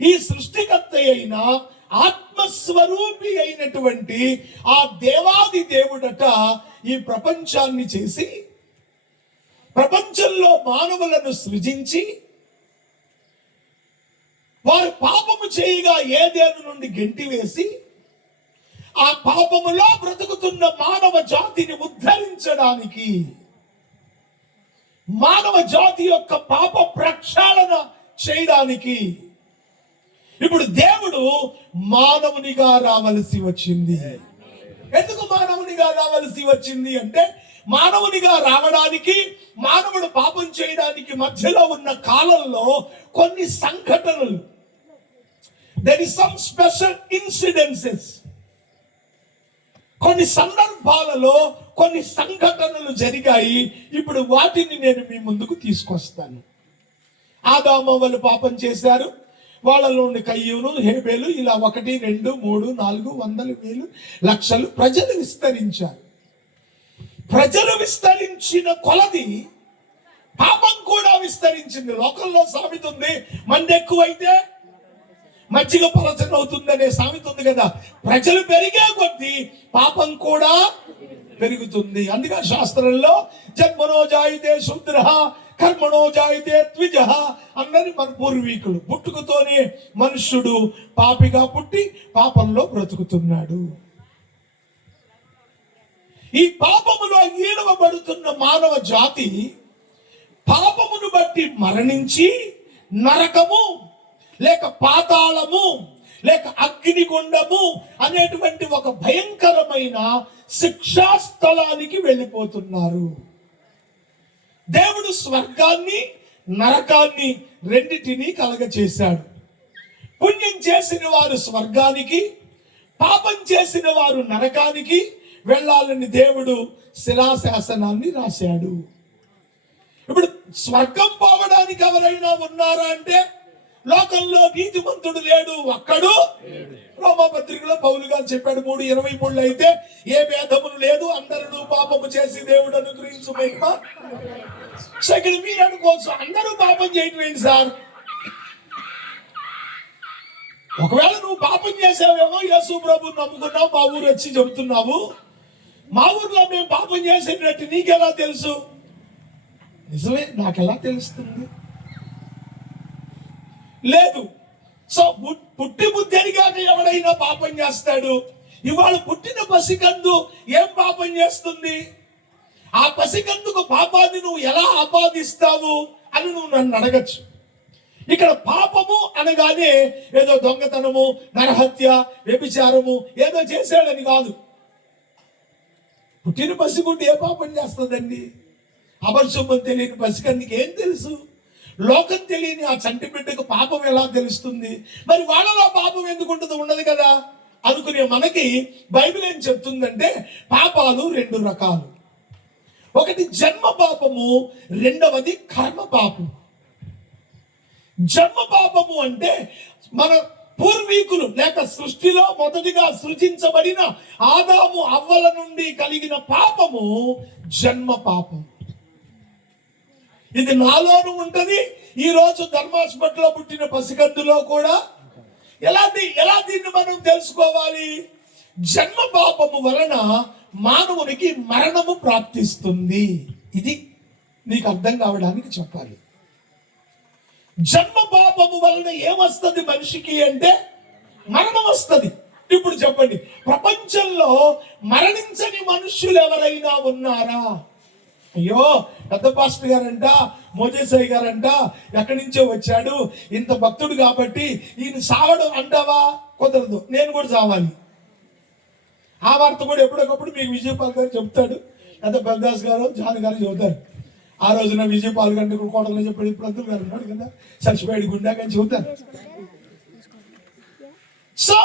ఈ సృష్టికర్త అయిన ఆత్మస్వరూపి అయినటువంటి ఆ దేవాది దేవుడట ఈ ప్రపంచాన్ని చేసి, ప్రపంచంలో మానవులను సృజించి, వారు పాపము చేయగా ఏదేను నుండి గెంటివేసి ఆ పాపములో బ్రతుకుతున్న మానవ జాతిని ఉద్ధరించడానికి, మానవ జాతి యొక్క పాప ప్రక్షాళన చేయడానికి ఇప్పుడు దేవుడు మానవునిగా రావలసి వచ్చింది. ఎందుకు మానవునిగా రావలసి వచ్చింది అంటే, మానవునిగా రావడానికి, మానవుడు పాపం చేయడానికి మధ్యలో ఉన్న కాలంలో కొన్ని సంఘటనలు, there is some special incidences, కొన్ని సందర్భాలలో కొన్ని సంఘటనలు జరిగాయి. ఇప్పుడు వాటిని నేను మీ ముందుకు తీసుకొస్తాను. ఆదామవ్వలు పాపం చేశారు. వాళ్ళలో ఉండి కయ్యూను, హేబేలు, ఇలా 1, 2, 3, 4, 100, 1000, లక్షలు ప్రజలు విస్తరించారు. ప్రజలు విస్తరించిన కొలది పాపం కూడా విస్తరించింది. లోకంలో సామెత ఉంది, మంది ఎక్కువైతే మజ్జిగ పలచన అవుతుంది అనే సామెత ఉంది కదా. ప్రజలు పెరిగే కొద్దీ పాపం కూడా పెరుగుతుంది. అందుకే శాస్త్రంలో జన్మనో జాయితే శూద్ర కర్మణో జాయితే ద్విజ అన్నది మన పూర్వీకులు. పుట్టుకతోనే మనుష్యుడు పాపిగా పుట్టి పాపంలో బ్రతుకుతున్నాడు. ఈ పాపములో ఈడవబడుతున్న మానవ జాతి పాపమును బట్టి మరణించి నరకము లేక పాతాళము లేక అగ్నిగుండము అనేటువంటి ఒక భయంకరమైన శిక్షా స్థలానికి వెళ్ళిపోతున్నారు. దేవుడు స్వర్గాన్ని నరకాన్ని రెండిటిని కలగచేశాడు. పుణ్యం చేసిన వారు స్వర్గానికి, పాపం చేసిన వారు నరకానికి వెళ్ళాలని దేవుడు శిలాశాసనాన్ని రాశాడు. ఇప్పుడు స్వర్గం పోవడానికి ఎవరైనా ఉన్నారా అంటే, లోకంలో నీతిమంతుడు లేడు, ఒక్కడు. రోమాపత్రికలో పౌలు గారు చెప్పాడు 3:23 అయితే, ఏ భేదమును లేదు, అందరూ పాపము చేసి దేవుడు అనుగ్రహించు మహిమ. ఇక్కడ మీరు అనుకోవచ్చు, అందరూ పాపం చేయటం ఏంటి సార్? ఒకవేళ నువ్వు పాపం చేసావేమో, యేసు ప్రభువుని నమ్ముకున్నావు, మా ఊరు వచ్చి చెబుతున్నావు. మా ఊర్లో మేము పాపం చేసేటట్టు నీకెలా తెలుసు? నిజమే, నాకెలా తెలుస్తుంది? లేదు. సో పుట్టి బుద్ధిగాక ఎవడైనా పాపం చేస్తాడు. ఇవాళ పుట్టిన పసికందు ఏం పాపం చేస్తుంది? ఆ పసికందుకు పాపాన్ని నువ్వు ఎలా ఆపాదిస్తావు అని నువ్వు నన్ను అడగచ్చు. ఇక్కడ పాపము అనగానే ఏదో దొంగతనము, నరహత్య, వ్యభిచారము ఏదో చేశాడని కాదు. పుట్టిన పసిగుడ్డు ఏ పాపం చేస్తుందండి? అపరిశుభ్రం తెలియని పసికందుకి ఏం తెలుసు? లోకం తెలియని ఆ చంటి బిడ్డకు పాపం ఎలా తెలుస్తుంది? మరి వాళ్ళలో పాపం ఎందుకు ఉండదు కదా అనుకునే మనకి బైబిల్ ఏం చెప్తుందంటే, పాపాలు 2 రకాలు. ఒకటి జన్మ పాపము, రెండవది కర్మ పాపం. జన్మ పాపము అంటే మన పూర్వీకులు లేక సృష్టిలో మొదటిగా సృజించబడిన ఆదాము అవ్వల నుండి కలిగిన పాపము జన్మ పాపం. ఇది నాలోనూ ఉంటది, ఈ రోజు ధర్మాస్పట్లో పుట్టిన పసికందులో కూడా. ఎలా దీన్ని మనం తెలుసుకోవాలి? జన్మ పాపము వలన మానవునికి మరణము ప్రాప్తిస్తుంది. ఇది నీకు అర్థం కావడానికి చెప్పాలి. జన్మ పాపము వలన ఏమొస్తుంది మనిషికి అంటే మరణం వస్తుంది. ఇప్పుడు చెప్పండి, ప్రపంచంలో మరణించని మనుష్యులు ఎవరైనా ఉన్నారా? అయ్యో, పెద్ద పాస్టర్ గారంట, మోజేసయ్య గారంట, ఎక్కడి నుంచో వచ్చాడు, ఇంత భక్తుడు కాబట్టి ఈయన సావడం అంటావా? కుదరదు, నేను కూడా చావాలి. ఆ వార్త కూడా ఎప్పటికప్పుడు మీకు విజయపాల్ గారు చెప్తాడు, లేదా బల్దాస్ గారు, జాన్ గారు చెబుతారు. ఆ రోజున విజయపాల్ గంట కోటలో చెప్పాడు, ఇప్పుడు అంతా గారు ఉన్నాడు కదా, చచ్చిపోయాడు గుండాకని చెబుతారు. సో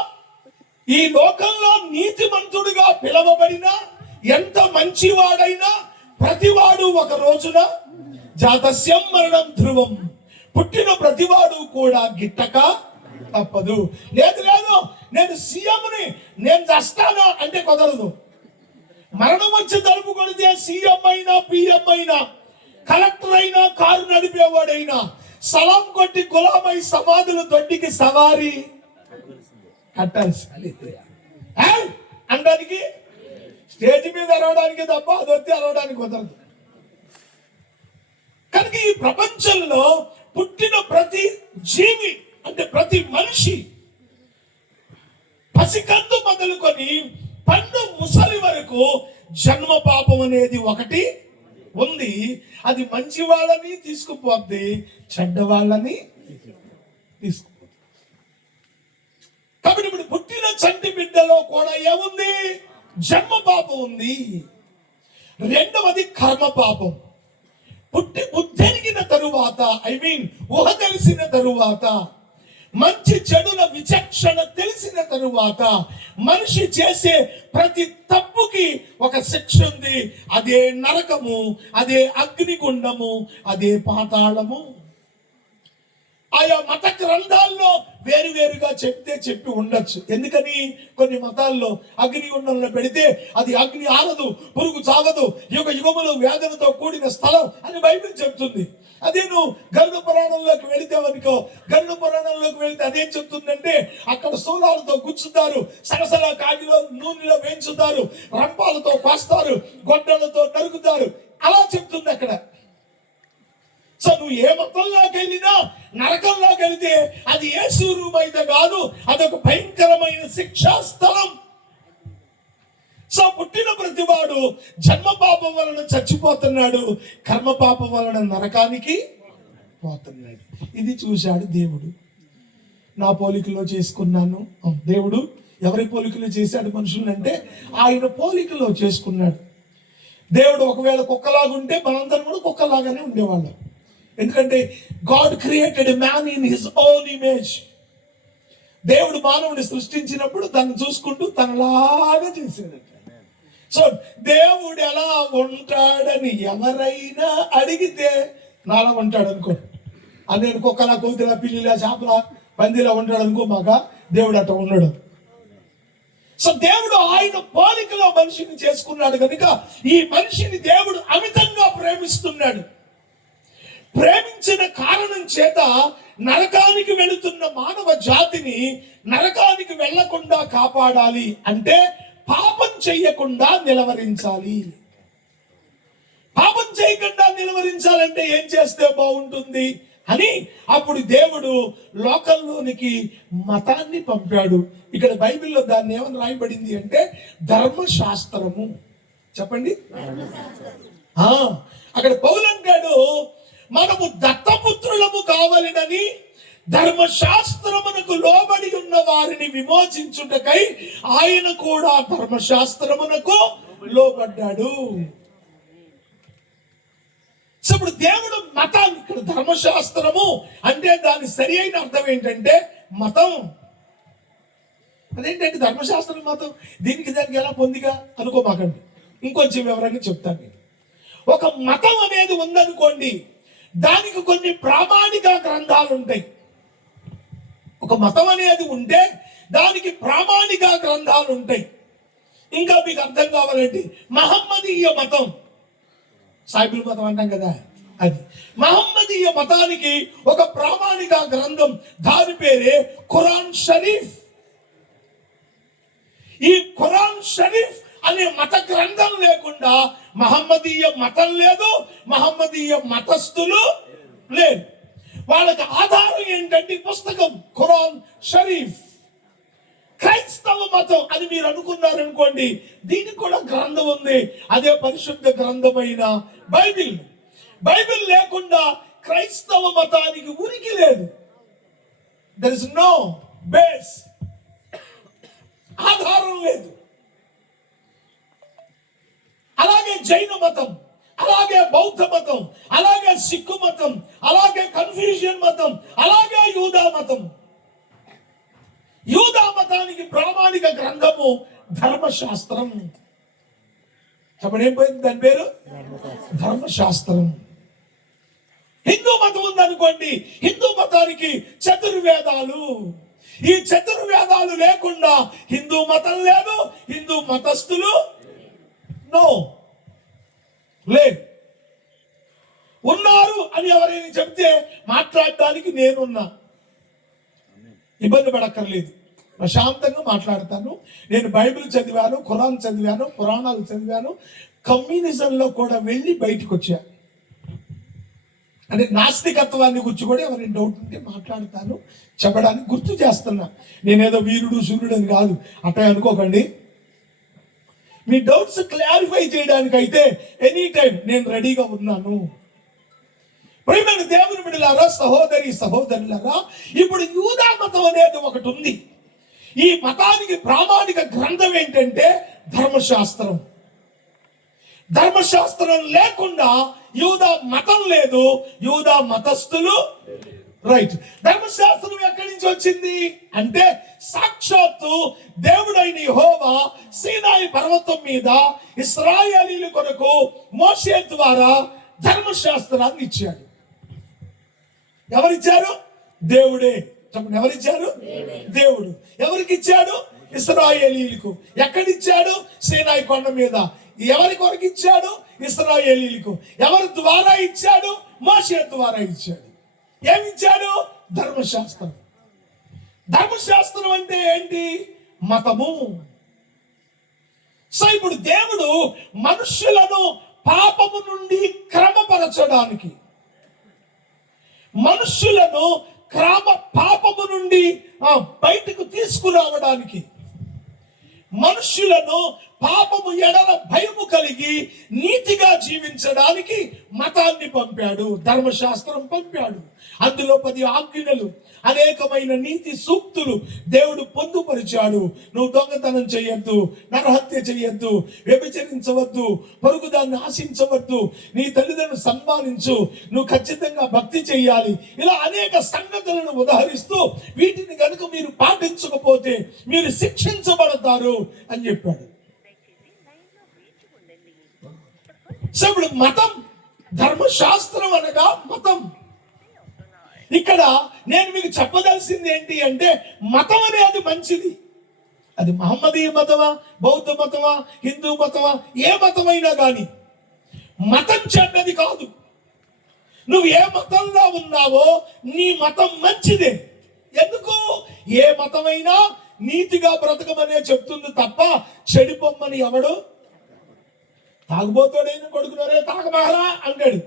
ఈ లోకంలో నీతిమంతుడుగా పిలవబడిన ఎంత మంచివాడైనా ప్రతివాడు ఒక రోజున జాతస్యం మరణం ధ్రువం, పుట్టిన ప్రతివాడు కూడా గిట్టక తప్పదు. లేదు నేను సీఎంని, నేను చస్తాను అంటే కుదరదు. మరణం వచ్చి తలుపు కొడితే సీఎం అయినా, పిఎం అయినా, కలెక్టర్ అయినా, కారు నడిపేవాడైనా సలాం కొట్టి గులామై సమాధుల దొడ్డికి సవారీ కట్టాల్సి అనడానికి, స్టేజ్ మీద అరవడానికి తప్ప అదొత్తి అరవడానికి కుదరదు. కనుక ఈ ప్రపంచంలో పుట్టిన ప్రతి జీవి అంటే ప్రతి మనిషి, పసికందు మొదలుకొని పండు ముసలి వరకు జన్మ పాపం అనేది ఒకటి ఉంది. అది మంచి వాళ్ళని తీసుకుపోద్ది, చెడ్డ వాళ్ళని తీసుకుపోద్ది. కాబట్టి ఇప్పుడు పుట్టిన చంటి బిడ్డలో కూడా ఏముంది? జన్మ పాపం ఉంది. రెండవది కర్మ పాపం. పుట్టి బుద్ధెరిగిన తరువాత, ఊహ తెలిసిన తరువాత, మంచి చెడుల విచక్షణ తెలిసిన తరువాత మనిషి చేసే ప్రతి తప్పుకి ఒక శిక్ష ఉంది. అదే నరకము, అదే అగ్నిగుండము, అదే పాతాళము. ఆయా మత గ్రంథాల్లో వేరువేరుగా చెప్పి ఉండొచ్చు. ఎందుకని? కొన్ని మతాల్లో అగ్నిగుండంలో పెడితే అది అగ్ని ఆరదు, పురుగు చావదు, యుగములు వేదనతో కూడిన స్థలం అని బైబిల్ చెప్తుంది. అదే నువ్వు గరుడ పురాణంలోకి వెళితే అనుకో, గరుడ పురాణంలోకి వెళితే అదేం చెప్తుందంటే అక్కడ శూలాలతో గుచ్చుతారు, సరసల కాగిలో నూనెలో వేయించుతారు, రంపాలతో కోస్తారు, గొడ్డలతో నరుకుతారు, అలా చెప్తుంది అక్కడ. సో నువ్వు ఏ మతంలోకి వెళ్ళినా, నరకంలోకి వెళితే అది ఏ రూమ్ అయితే కాదు, అదొక భయంకరమైన శిక్షా స్థలం. సో పుట్టిన ప్రతివాడు జన్మ పాపం వలన చచ్చిపోతున్నాడు, కర్మ పాపం వలన నరకానికి పోతున్నాడు. ఇది చూశాడు దేవుడు. నా పోలికలో చేసుకున్నాను. దేవుడు ఎవరి పోలికలో చేశాడు మనుషులంటే ఆయన పోలికలో చేసుకున్నాడు. దేవుడు ఒకవేళ కుక్కలాగుంటే మనందరం కూడా కుక్కలాగానే ఉండేవాళ్ళం. ఎందుకంటే God created man in his own image. దేవుడు మానవుని సృష్టించినప్పుడు తను చూసుకుంటూ తనలాగా చేశాడు. సో దేవుడు ఎలా ఉంటాడని ఎవరైనా అడిగితే నాలా ఉంటాడు అనుకో. నేను కుక్కలా, కోతిలా, పిల్లిలా, చేపలా, పందిలా ఉంటాడు అనుకో. మాక దేవుడు అట్లా ఉండడు. సో దేవుడు ఆయన పోలికలో మనిషిని చేసుకున్నాడు కనుక ఈ మనిషిని దేవుడు అమితంగా ప్రేమిస్తున్నాడు. ప్రేమించిన కారణం చేత నరకానికి వెళుతున్న మానవ జాతిని నరకానికి వెళ్లకుండా కాపాడాలి అంటే పాపం చెయ్యకుండా నిలవరించాలి. పాపం చేయకుండా నిలవరించాలంటే ఏం చేస్తే బాగుంటుంది అని అప్పుడు దేవుడు లోకంలోనికి మతాన్ని పంపాడు. ఇక్కడ బైబిల్లో దాన్ని ఏమని రాయబడింది అంటే ధర్మశాస్త్రము. చెప్పండి. అక్కడ పౌలు అంటాడు, మనము దత్తపుత్రులము కావాలని ధర్మశాస్త్రమునకు లోబడి ఉన్న వారిని విమోచించుటకై ఆయన కూడా ధర్మశాస్త్రమునకు లోబడ్డాడు. సో ఇప్పుడు దేవుడు మతాన్ని, ఇక్కడ ధర్మశాస్త్రము అంటే దాని సరి అయిన అర్థం ఏంటంటే మతం. అదేంటంటే ధర్మశాస్త్రం మతం, దీనికి దానికి ఎలా పొందిగా అనుకోమాకండి. ఇంకొంచెం వివరంగా చెప్తాను నేను. ఒక మతం అనేది ఉందనుకోండి, దానికి కొన్ని ప్రామాణిక గ్రంథాలు ఉంటాయి. ఒక మతం అనేది ఉంటే దానికి ప్రామాణిక గ్రంథాలు ఉంటాయి. ఇంకా మీకు అర్థం కావాలంటే మహమ్మదీయ మతం, సాయిబుల్ మతం అంటాం కదా, అది మహమ్మదీయ మతానికి ఒక ప్రామాణిక గ్రంథం, దాని పేరే ఖురాన్ షరీఫ్. ఈ ఖురాన్ షరీఫ్ అనే మత గ్రంథం లేకుండా మహమ్మదీయ మతం లేదు, మహమ్మదీయ మతస్థులు లేదు. వాళ్ళకి ఆధారం ఏంటంటే పుస్తకం ఖురాన్ షరీఫ్. క్రైస్తవ మతం అని మీరు అనుకున్నారనుకోండి, దీనికి కూడా గ్రంథం ఉంది, అదే పరిశుద్ధ గ్రంథమైన బైబిల్. బైబిల్ లేకుండా క్రైస్తవ మతానికి ఉనికి లేదు. దర్ ఇస్ నో బేస్, ఆధారం లేదు. అలాగే జైన మతం, అలాగే బౌద్ధ మతం, అలాగే సిక్కు మతం, అలాగే కన్ఫ్యూజియన్ మతం, అలాగే యూదా మతం. యూదా మతానికి ప్రామాణిక గ్రంథము ధర్మశాస్త్రం. చెప్పండి, ఏం పోయింది దాని పేరు? ధర్మశాస్త్రం. హిందూ మతం ఉందనుకోండి, హిందూ మతానికి చతుర్వేదాలు. ఈ చతుర్వేదాలు లేకుండా హిందూ మతం లేదు, హిందూ మతస్థులు నో లేదు. ఉన్నారు అని ఎవరైనా చెప్తే మాట్లాడడానికి నేనున్నా, ఇబ్బంది పడక్కర్లేదు, ప్రశాంతంగా మాట్లాడతాను. నేను బైబిల్ చదివాను, ఖురాన్ చదివాను, పురాణాలు చదివాను, కమ్యూనిజంలో కూడా వెళ్ళి బయటకు వచ్చా. అంటే నాస్తికత్వాన్ని గురించి కూడా ఎవరైనా డౌట్ ఉంటే మాట్లాడతాను, చెప్పడానికి గుర్తు చేస్తున్నా. నేనేదో వీరుడు సూర్యుడు అని కాదు, అట్లా అనుకోకండి. మీ డౌట్స్ క్లారిఫై చేయడానికి అయితే ఎనీ టైం నేను రెడీగా ఉన్నాను. ప్రియమైన దేవుని బిడ్డలారా, సహోదరి సహోదరులారా, ఇప్పుడు యూదా మతం అనేది ఒకటి ఉంది. ఈ మతానికి ప్రామాణిక గ్రంథం ఏంటంటే ధర్మశాస్త్రం. ధర్మశాస్త్రం లేకుండా యూదా మతం లేదు, యూదా మతస్థులు రైట్. ధర్మశాస్త్రం ఎక్కడి నుంచి వచ్చింది అంటే సాక్షాత్తు దేవుడైన యెహోవా సీనాయి పర్వతం మీద ఇశ్రాయేలీయుల కొరకు మోషే ద్వారా ధర్మశాస్త్రాన్ని ఇచ్చాడు. ఎవరిచ్చారు? దేవుడే. చెప్పండి, ఎవరిచ్చారు? దేవుడు. ఎవరికి ఇచ్చాడు? ఇశ్రాయేలీయులకు. ఎక్కడిచ్చాడు? సీనాయి కొండ మీద. ఎవరి కొరకు ఇచ్చాడు? ఇశ్రాయేలీయులకు. ఎవరి ద్వారా ఇచ్చాడు? మోషే ద్వారా ఇచ్చాడు. ఏమిచ్చాడు? ధర్మశాస్త్రం. ధర్మశాస్త్రం అంటే ఏంటి? మతము. సో ఇప్పుడు దేవుడు మనుష్యులను పాపము నుండి క్రమపరచడానికి, మనుష్యులను పాపము నుండి బయటకు తీసుకురావడానికి, మనుష్యులను పాపము ఎడల భయము కలిగి నీతిగా జీవించడానికి మతాన్ని పంపాడు, ధర్మశాస్త్రం పంపాడు. అందులో 10 ఆజ్ఞలు, అనేకమైన నీతి సూక్తులు దేవుడు పొందుపరిచాడు. నువ్వు దొంగతనం చేయొద్దు, నరహత్య చేయొద్దు, వ్యభిచరించవద్దు, పొరుగుదాన్ని ఆశించవద్దు, నీ తల్లిదండ్రులను సన్మానించు, నువ్వు ఖచ్చితంగా భక్తి చేయాలి. ఇలా అనేక సంగతులను ఉదాహరిస్తూ వీటిని కనుక మీరు పాటించకపోతే మీరు శిక్షించబడతారు అని చెప్పాడు. సో ఇప్పుడు మతం, ధర్మశాస్త్రం అనగా మతం. ఇక్కడ నేను మీకు చెప్పదలసింది ఏంటి అంటే, మతం అనేది మంచిది. అది మహమ్మదీయ మతమా, బౌద్ధ మతమా, హిందూ మతమా, ఏ మతమైనా కానీ మతం చెడ్డది కాదు. నువ్వు ఏ మతంలో ఉన్నావో నీ మతం మంచిదే. ఎందుకు? ఏ మతమైనా నీతిగా బ్రతకమనే చెప్తుంది తప్ప చెడిపోమ్మని ఎవడు. తాగుబోతాడైన కొడుకున్నారే తాగమారా అంటాడు,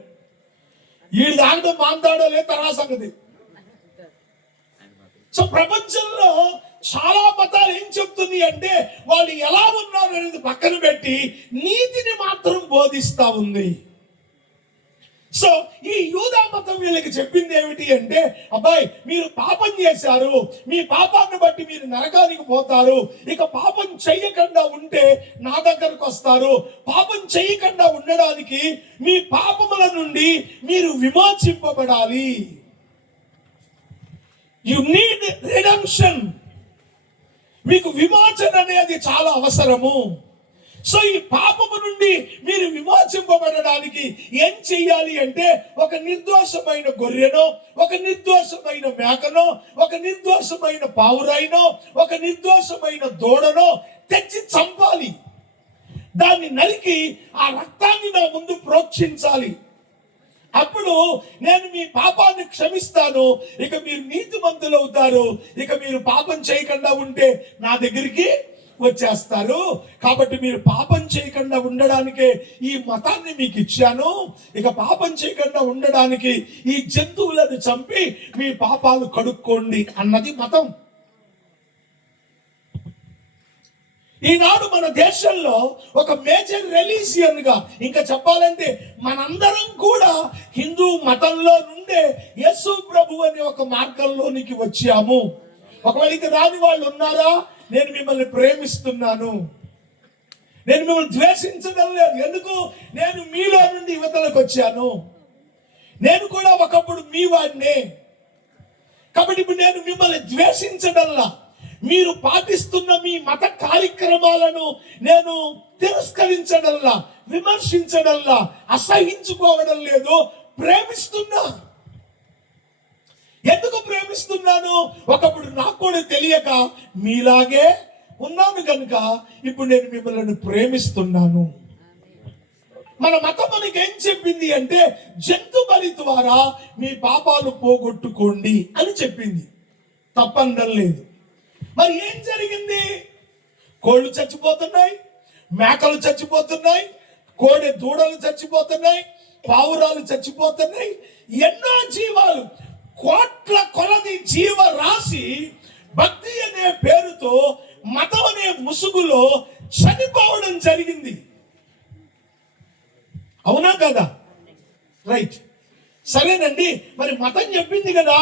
వీడు తాగడం మాంతాడో లేదు తర్వాత సంగతి. సో ప్రపంచంలో చాలా మతాలు ఏం చెప్తుంది అంటే, వాళ్ళు ఎలా ఉన్నారు అనేది పక్కన పెట్టి నీతిని మాత్రం బోధిస్తా ఉంది. సో ఈ యూదా మతం వీళ్ళకి చెప్పింది ఏమిటి అంటే, అబ్బాయి మీరు పాపం చేశారు, మీ పాపాన్ని బట్టి మీరు నరకానికి పోతారు, ఇక పాపం చెయ్యకుండా ఉంటే నా దగ్గరకు వస్తారు. పాపం చెయ్యకుండా ఉండడానికి మీ పాపముల నుండి మీరు విమోచింపబడాలి. You need redemption. మీకు విమోచన అనేది చాలా అవసరము. సో ఈ పాపము నుండి మీరు విమోచింపబడడానికి ఏం చెయ్యాలి అంటే, ఒక నిర్దోషమైన గొర్రెనో, ఒక నిర్దోషమైన మేకనో, ఒక నిర్దోషమైన పావురాయినో, ఒక నిర్దోషమైన దూడనో తెచ్చి చంపాలి. దాన్ని నరికి ఆ రక్తాన్ని నా ముందు ప్రోక్షించాలి. అప్పుడు నేను మీ పాపాన్ని క్షమిస్తాను, ఇక మీరు నీతిమంతులు అవుతారు, ఇక మీరు పాపం చేయకుండా ఉంటే నా దగ్గరికి వచ్చేస్తారు. కాబట్టి మీరు పాపం చేయకుండా ఉండడానికే ఈ మతాన్ని మీకు ఇచ్చాను. ఇక పాపం చేయకుండా ఉండడానికి ఈ జంతువులను చంపి మీ పాపాలు కడుక్కోండి అన్నది మతం. ఈనాడు మన దేశంలో ఒక మేజర్ రిలీజియన్ గా, ఇంకా చెప్పాలంటే మనందరం కూడా హిందూ మతంలో నుండే యేసు ప్రభు అనే ఒక మార్గంలోనికి వచ్చాము. ఒకవేళ ఇక రాని వాళ్ళు ఉన్నారా? నేను మిమ్మల్ని ప్రేమిస్తున్నాను, నేను మిమ్మల్ని ద్వేషించడం లేదు. ఎందుకు? నేను మీలో నుండి యువతలకు వచ్చాను, నేను కూడా ఒకప్పుడు మీ వాడినే. కాబట్టి ఇప్పుడు నేను మిమ్మల్ని ద్వేషించడంలా, మీరు పాటిస్తున్న మీ మత కార్యక్రమాలను నేను తిరస్కరించడంలా, విమర్శించడంలా, అసహించుకోవడం లేదు, ప్రేమిస్తున్నా. ఎందుకు ప్రేమిస్తున్నాను? ఒకప్పుడు నాకు కూడా తెలియక మీలాగే ఉన్నాను కనుక ఇప్పుడు నేను మిమ్మల్ని ప్రేమిస్తున్నాను. మన మతం మనకి ఏం చెప్పింది అంటే, జంతు బలి ద్వారా మీ పాపాలు పోగొట్టుకోండి అని చెప్పింది. తప్పనడం లేదు. మరి ఏం జరిగింది? కోళ్ళు చచ్చిపోతున్నాయి, మేకలు చచ్చిపోతున్నాయి, కోడి దూడలు చచ్చిపోతున్నాయి, పావురాలు చచ్చిపోతున్నాయి, ఎన్నో జీవాలు, కోట్ల కొలది జీవ రాశి భక్తి అనే పేరుతో మతం అనే ముసుగులో చనిపోవడం జరిగింది. అవునా కదా? రైట్, సరేనండి. మరి మతం చెప్పింది కదా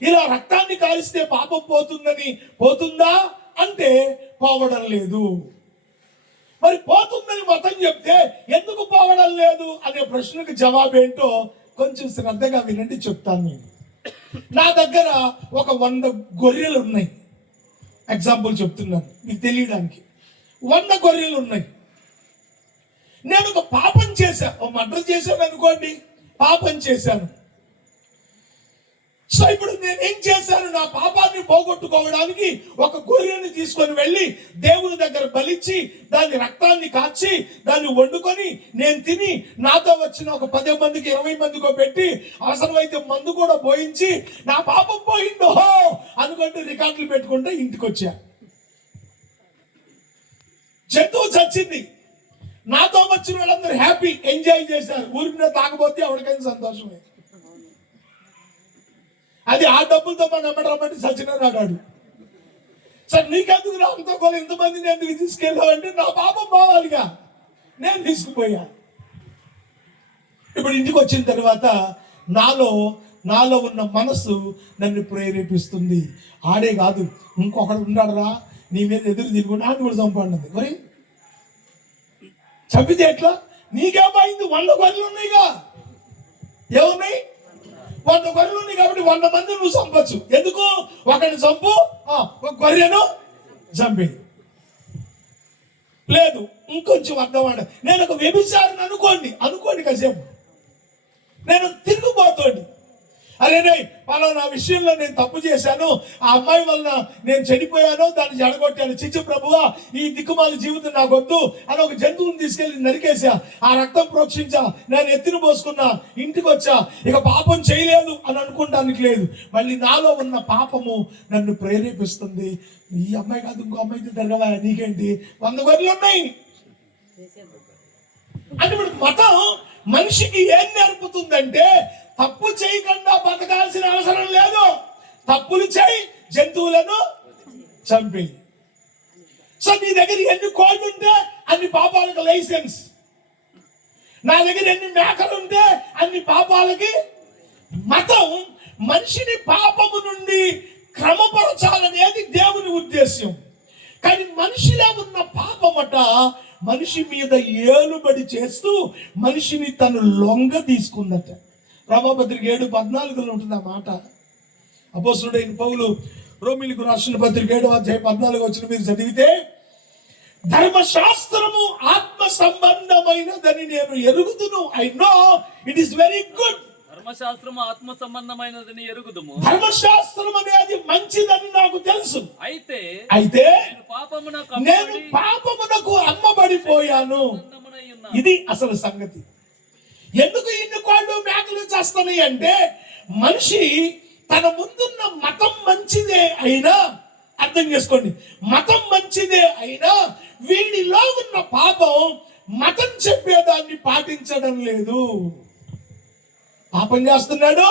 ఇలా రక్తాన్ని కాలిస్తే పాపం పోతుందని. పోతుందా అంటే పోవడం లేదు. మరి పోతుందని మతం చెప్తే ఎందుకు పోవడం లేదు అనే ప్రశ్నకు జవాబు ఏంటో కొంచెం శ్రద్ధగా వినండి, చెప్తాను. నేను నా దగ్గర ఒక 100 గొర్రెలు ఉన్నాయి. ఎగ్జాంపుల్ చెప్తున్నాను మీకు తెలియడానికి. 100 గొర్రెలు ఉన్నాయి. నేను ఒక పాపం చేశాను, ఒక మర్డర్ చేశాను అనుకోండి, పాపం చేశాను. సో ఇప్పుడు నేను ఏం చేశాను? నా పాపాన్ని పోగొట్టుకోవడానికి ఒక గొర్రెని తీసుకొని వెళ్ళి దేవుని దగ్గర బలిచ్చి దాని రక్తాన్ని కాచి దాన్ని వండుకొని నేను తిని నాతో వచ్చిన ఒక 10 మందికి 20 మందికో పెట్టి అవసరమైతే మందు కూడా పోయించి నా పాపం పోయిందో అనుకుంటూ రికార్డులు పెట్టుకుంటే ఇంటికి వచ్చా. జంతువు చచ్చింది, నాతో వచ్చిన వాళ్ళందరూ హ్యాపీ, ఎంజాయ్ చేశారు. ఊరికి మీద తాగబోతే ఎవరికైనా సంతోషమే. అది ఆ డబ్బులతో మన రమ్మంటే సచినాడు అన్నాడు. సార్ నీకెందుకు రామతో కూడా ఇంతమందిని ఎందుకు తీసుకెళ్ళావంటే నా పాపం పోవాలిగా, నేను తీసుకుపోయా. ఇప్పుడు ఇంటికి వచ్చిన తర్వాత నాలో ఉన్న మనసు నన్ను ప్రేరేపిస్తుంది. ఆడే కాదు, ఇంకొకడు ఉన్నాడురా నీ మీద ఎదురు తిరుగుడు, నాన్న కూడా చంపండి. మరి చంపితే ఎట్లా? నీకేమైంది? 100 గొర్రెలు ఉన్నాయిగా. ఏమున్నాయి? 100 గొర్రెలు ఉన్నాయి కాబట్టి 100 మంది నువ్వు చంపచ్చు. ఎందుకు? ఒకరిని చంపు, ఒక గొర్రెను చంపి. లేదు ఇంకొంచెం అర్థమాట, నేను ఒక వ్యభిచారిని అనుకోండి కాసేపు, నేను తిరుగుబోతోండి. అరే పలానా విషయంలో నేను తప్పు చేశాను, ఆ అమ్మాయి వలన నేను చనిపోయాను, దాన్ని జడగొట్టాను, చిచ్చు ప్రభువా ఈ దిక్కుమాలి జీవితం నాకు వద్దు అని ఒక జంతువుని తీసుకెళ్లి నరికేసా, ఆ రక్తం ప్రోక్షించా, నేను ఎత్తిన పోసుకున్నా, ఇంటికి వచ్చా, ఇక పాపం చేయలేదు అని అనుకోవడానికి లేదు. మళ్ళీ నాలో ఉన్న పాపము నన్ను ప్రేరేపిస్తుంది. ఈ అమ్మాయి కాదు ఇంకో అమ్మాయితో జరగవా, నీకేంటి 100 గొర్రెలు ఉన్నాయి అంటే. ఇప్పుడు మతం మనిషికి ఏం నేర్పుతుందంటే, తప్పు చేయకుండా బతకాల్సిన అవసరం లేదు, తప్పులు చేయి, జంతువులను చంపి. సో నీ దగ్గర ఎన్ని కోళ్ళు ఉంటే అన్ని పాపాలకు లైసెన్స్, నా దగ్గర ఎన్ని మేకలు ఉంటే అన్ని పాపాలకి. మతం మనిషిని పాపము నుండి క్రమపరచాలనేది దేవుని ఉద్దేశ్యం. కానీ మనిషిలో ఉన్న పాపమట మనిషి మీద ఏలుబడి చేస్తూ మనిషిని తను లొంగ తీసుకుందట. రోమాపత్రిక 7:14 ఉంటుంది ఆ మాట. అపోస్తలుడైన పౌలు రోమీయులకు రాసిన పత్రిక 7:14 మీరు చదివితే, ధర్మశాస్త్రము ఆత్మ సంబంధమైనదని నేను ఎరుగుదును. I know it is very good. ధర్మశాస్త్రము ఆత్మ సంబంధమైనదని ఎరుగుదుము. ధర్మశాస్త్రం అనేది మంచిదని నాకు తెలుసు. అయితే నేను పాపమునకు అమ్మబడిపోయాను. ఇది అసలు సంగతి. ఎందుకు ఇన్ని కోళ్ళు మేకలు చేస్తున్నాయి అంటే, మనిషి తన ముందున్న మతం మంచిదే అయినా, అర్థం చేసుకోండి, మతం మంచిదే అయినా వీడిలో ఉన్న పాపం మతం చెప్పేదాన్ని పాటించడం లేదు. పాపం చేస్తున్నాడు,